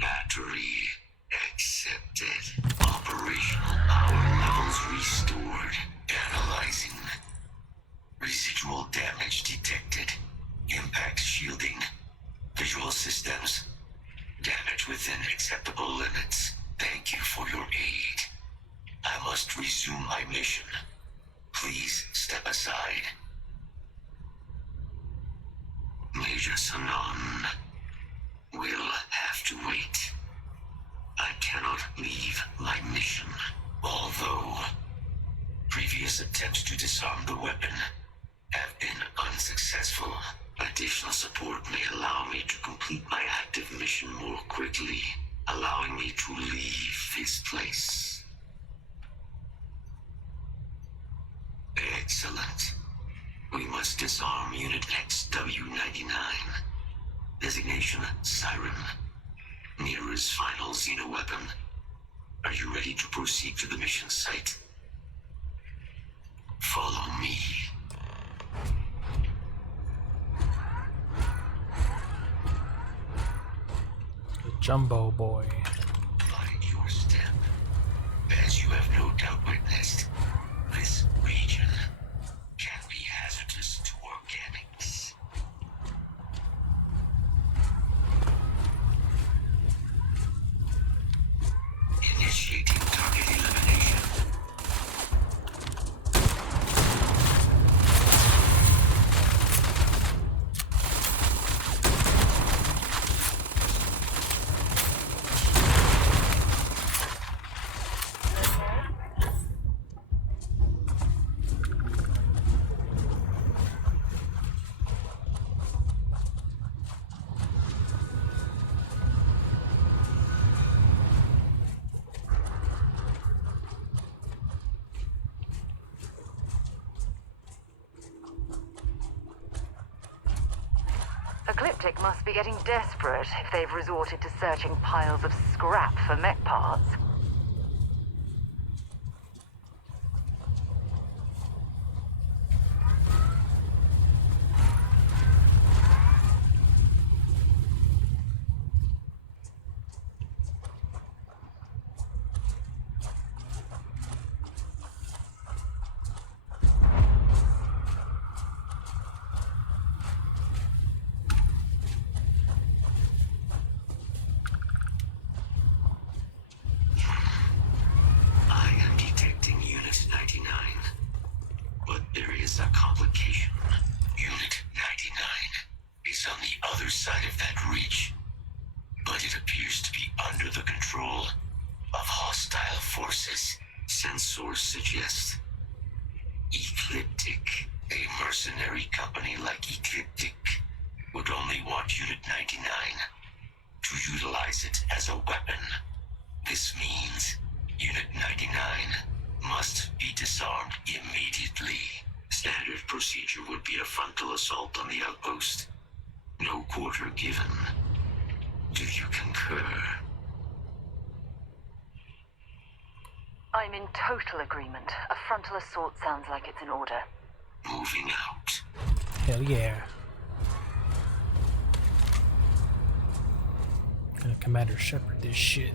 Battery accepted. Operational power levels restored. Analyzing. Residual damage detected. Impact shielding. Visual systems. Damage within acceptable limits. Thank you for your aid. I must resume my mission. Please step aside. Major Sanon will have to wait. I cannot leave my mission, although previous attempts to disarm the weapon have been unsuccessful. Additional support may allow me to complete my active mission more quickly, allowing me to leave this place. Excellent. We must disarm Unit XW-99. Designation Siren. Nearest final Xeno weapon. Are you ready to proceed to the mission site? Follow me. The Jumbo Boy. Find your step. As you have no doubt witnessed, this region can be hazardous to organics. Initiating target elimination. Ecliptic must be getting desperate if they've resorted to searching piles of scrap for mech parts. A complication. Unit 99 is on the other side of that reach, but it appears to be under the control of hostile forces. Sensors suggest Ecliptic, a mercenary company like Ecliptic, would only want Unit 99 to utilize it as a weapon. This means Unit 99 must be disarmed immediately. Standard procedure would be a frontal assault on the outpost. No quarter given. Do you concur? I'm in total agreement. A frontal assault sounds like it's in order. Moving out. Hell yeah. Gonna Commander Shepard this shit.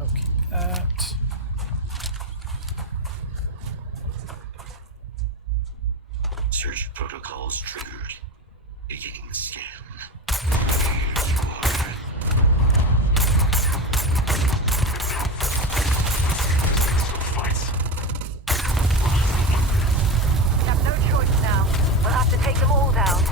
Okay, that. Search protocols triggered. Beginning the scan. We have no choice now. We'll have to take them all down.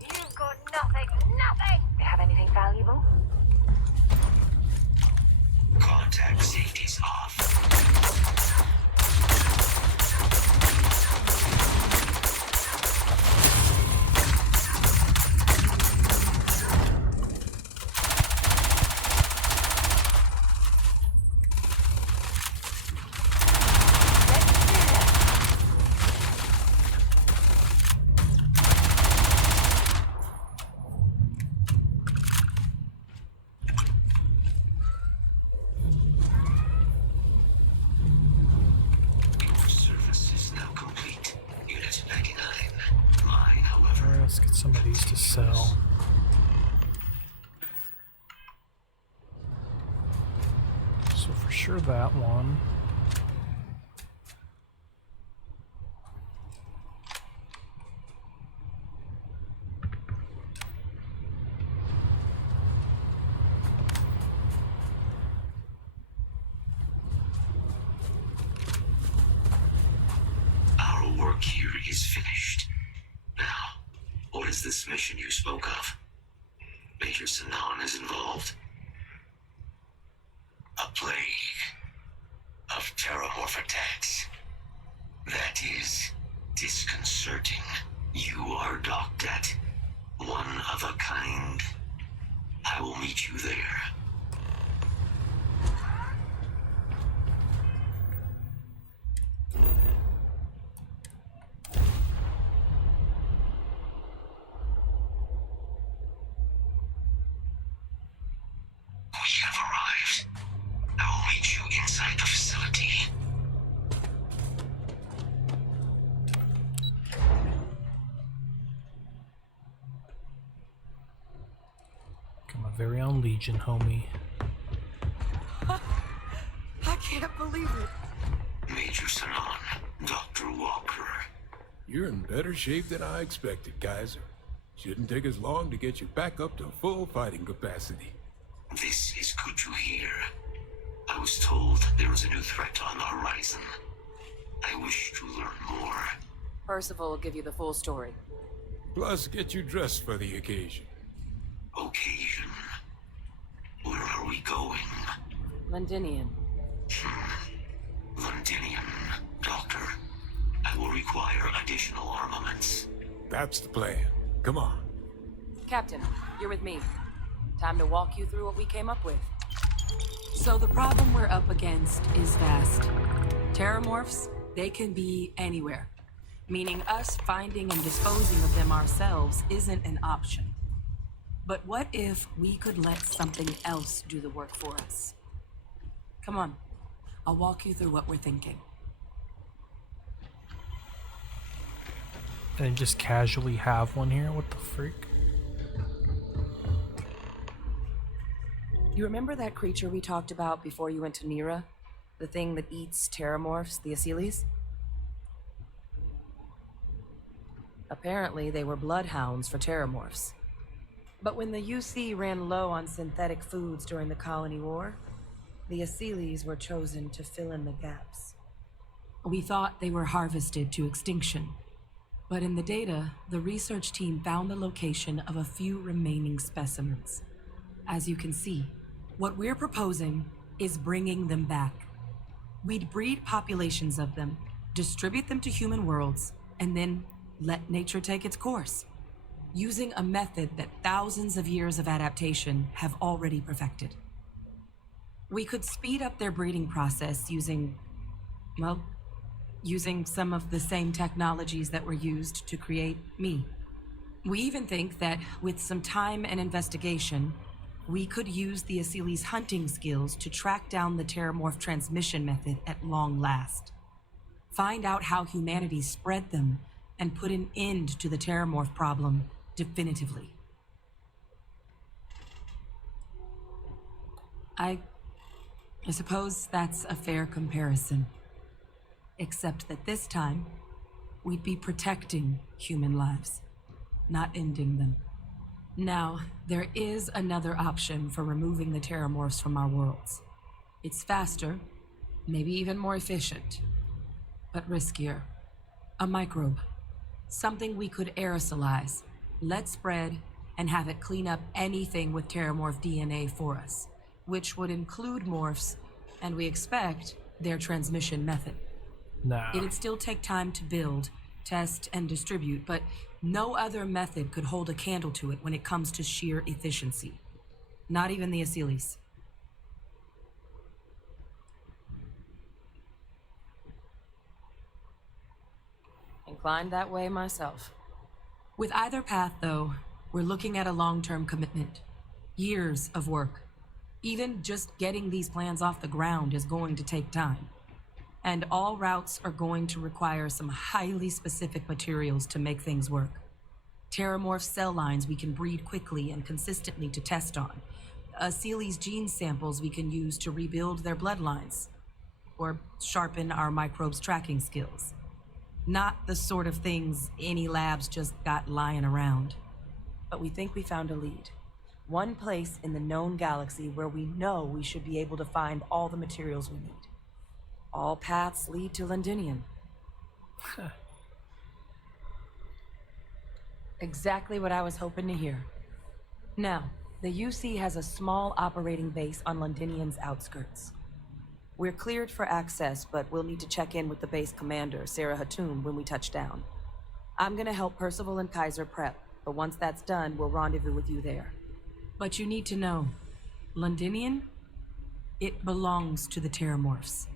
You've got nothing. You have anything valuable? Contact safety's off. Service is now complete. Unit 99. Mine, however. Alright, let's get some of these to sell. So for sure that one. Our work here is finished. Now, what is this mission you spoke of? Major Sanan is involved. A plague of Terrormorph attacks. That is disconcerting. You are docked at one of a kind. I will meet you there. We have arrived. I will meet you inside the facility. Got my very own Legion, homie. I can't believe it. Major Sanan, Dr. Walker. You're in better shape than I expected, Kaiser. Shouldn't take us long to get you back up to full fighting capacity. This is good to hear. I was told there was a new threat on the horizon. I wish to learn more. Percival will give you the full story. Plus, get you dressed for the occasion. Occasion? Where are we going? Londinian. Londinian. Doctor, I will require additional armaments. That's the plan. Come on. Captain, you're with me. Time to walk you through what we came up with. So the problem we're up against is vast. Terrormorphs, they can be anywhere. Meaning us finding and disposing of them ourselves isn't an option. But what if we could let something else do the work for us? Come on, I'll walk you through what we're thinking. And just casually have one here? What the freak? You remember that creature we talked about before you went to Nira? The thing that eats Terrormorphs, the Asylees? Apparently, they were bloodhounds for Terrormorphs. But when the UC ran low on synthetic foods during the Colony War, the Asylees were chosen to fill in the gaps. We thought they were harvested to extinction. But in the data, the research team found the location of a few remaining specimens. As you can see, what we're proposing is bringing them back. We'd breed populations of them, distribute them to human worlds, and then let nature take its course, using a method that thousands of years of adaptation have already perfected. We could speed up their breeding process using some of the same technologies that were used to create me. We even think that with some time and investigation, we could use the Asylees' hunting skills to track down the Terrormorph transmission method at long last. Find out how humanity spread them and put an end to the Terrormorph problem definitively. I suppose that's a fair comparison. Except that this time, we'd be protecting human lives, not ending them. Now, there is another option for removing the Terrormorphs from our worlds. It's faster, maybe even more efficient, but riskier. A microbe. Something we could aerosolize, let spread, and have it clean up anything with Terrormorph DNA for us, which would include morphs, and we expect their transmission method. Nah. It'd still take time to build, test, and distribute, but no other method could hold a candle to it when it comes to sheer efficiency. Not even the Asylees. Inclined that way myself. With either path, though, we're looking at a long-term commitment. Years of work. Even just getting these plans off the ground is going to take time. And all routes are going to require some highly specific materials to make things work. Terrormorph cell lines we can breed quickly and consistently to test on. Asylees' gene samples we can use to rebuild their bloodlines. Or sharpen our microbes' tracking skills. Not the sort of things any labs just got lying around. But we think we found a lead. One place in the known galaxy where we know we should be able to find all the materials we need. All paths lead to Londinian. Exactly what I was hoping to hear. Now, the UC has a small operating base on Londinian's outskirts. We're cleared for access, but we'll need to check in with the base commander, Sarah Hatum, when we touch down. I'm gonna help Percival and Kaiser prep, but once that's done, we'll rendezvous with you there. But you need to know, Londinian, it belongs to the Terrormorphs.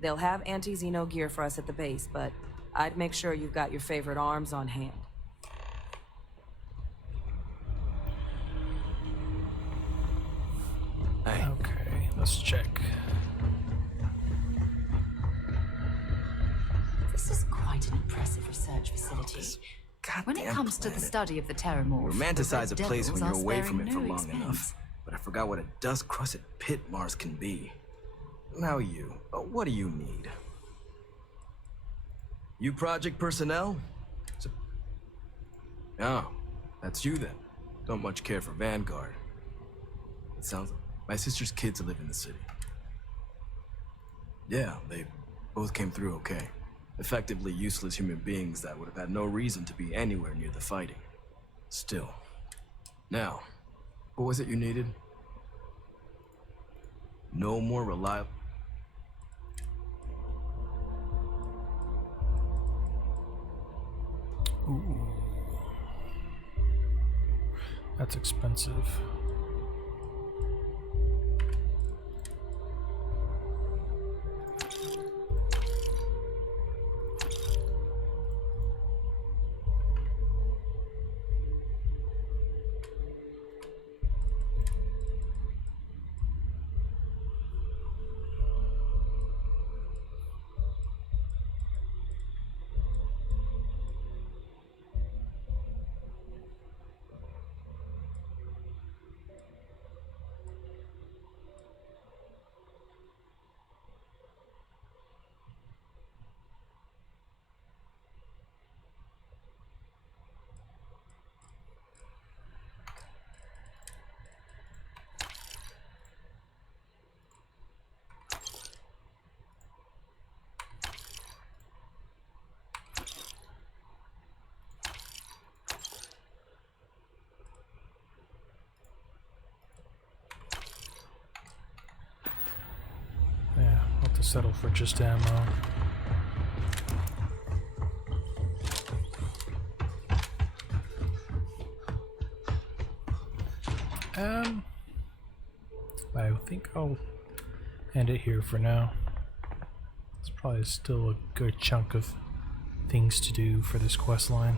They'll have anti-Xeno gear for us at the base, but I'd make sure you've got your favorite arms on hand. Okay, let's check. This is quite an impressive research facility. When it comes to the study of the Terrormorphs, Romanticize the a place when Devils you're are away from sparing it for no long expense. enough. But I forgot what a dust-crusted pit Mars can be. Now you, what do you need? You project personnel? Oh, That's you then. Don't much care for Vanguard. It sounds like my sister's kids live in the city. Yeah, they both came through okay. Effectively useless human beings that would have had no reason to be anywhere near the fighting. Still. Now, what was it you needed? No more reliable... Ooh. That's expensive. Yeah, I'll have to settle for just ammo. I think I'll end it here for now. It's probably still a good chunk of things to do for this quest line.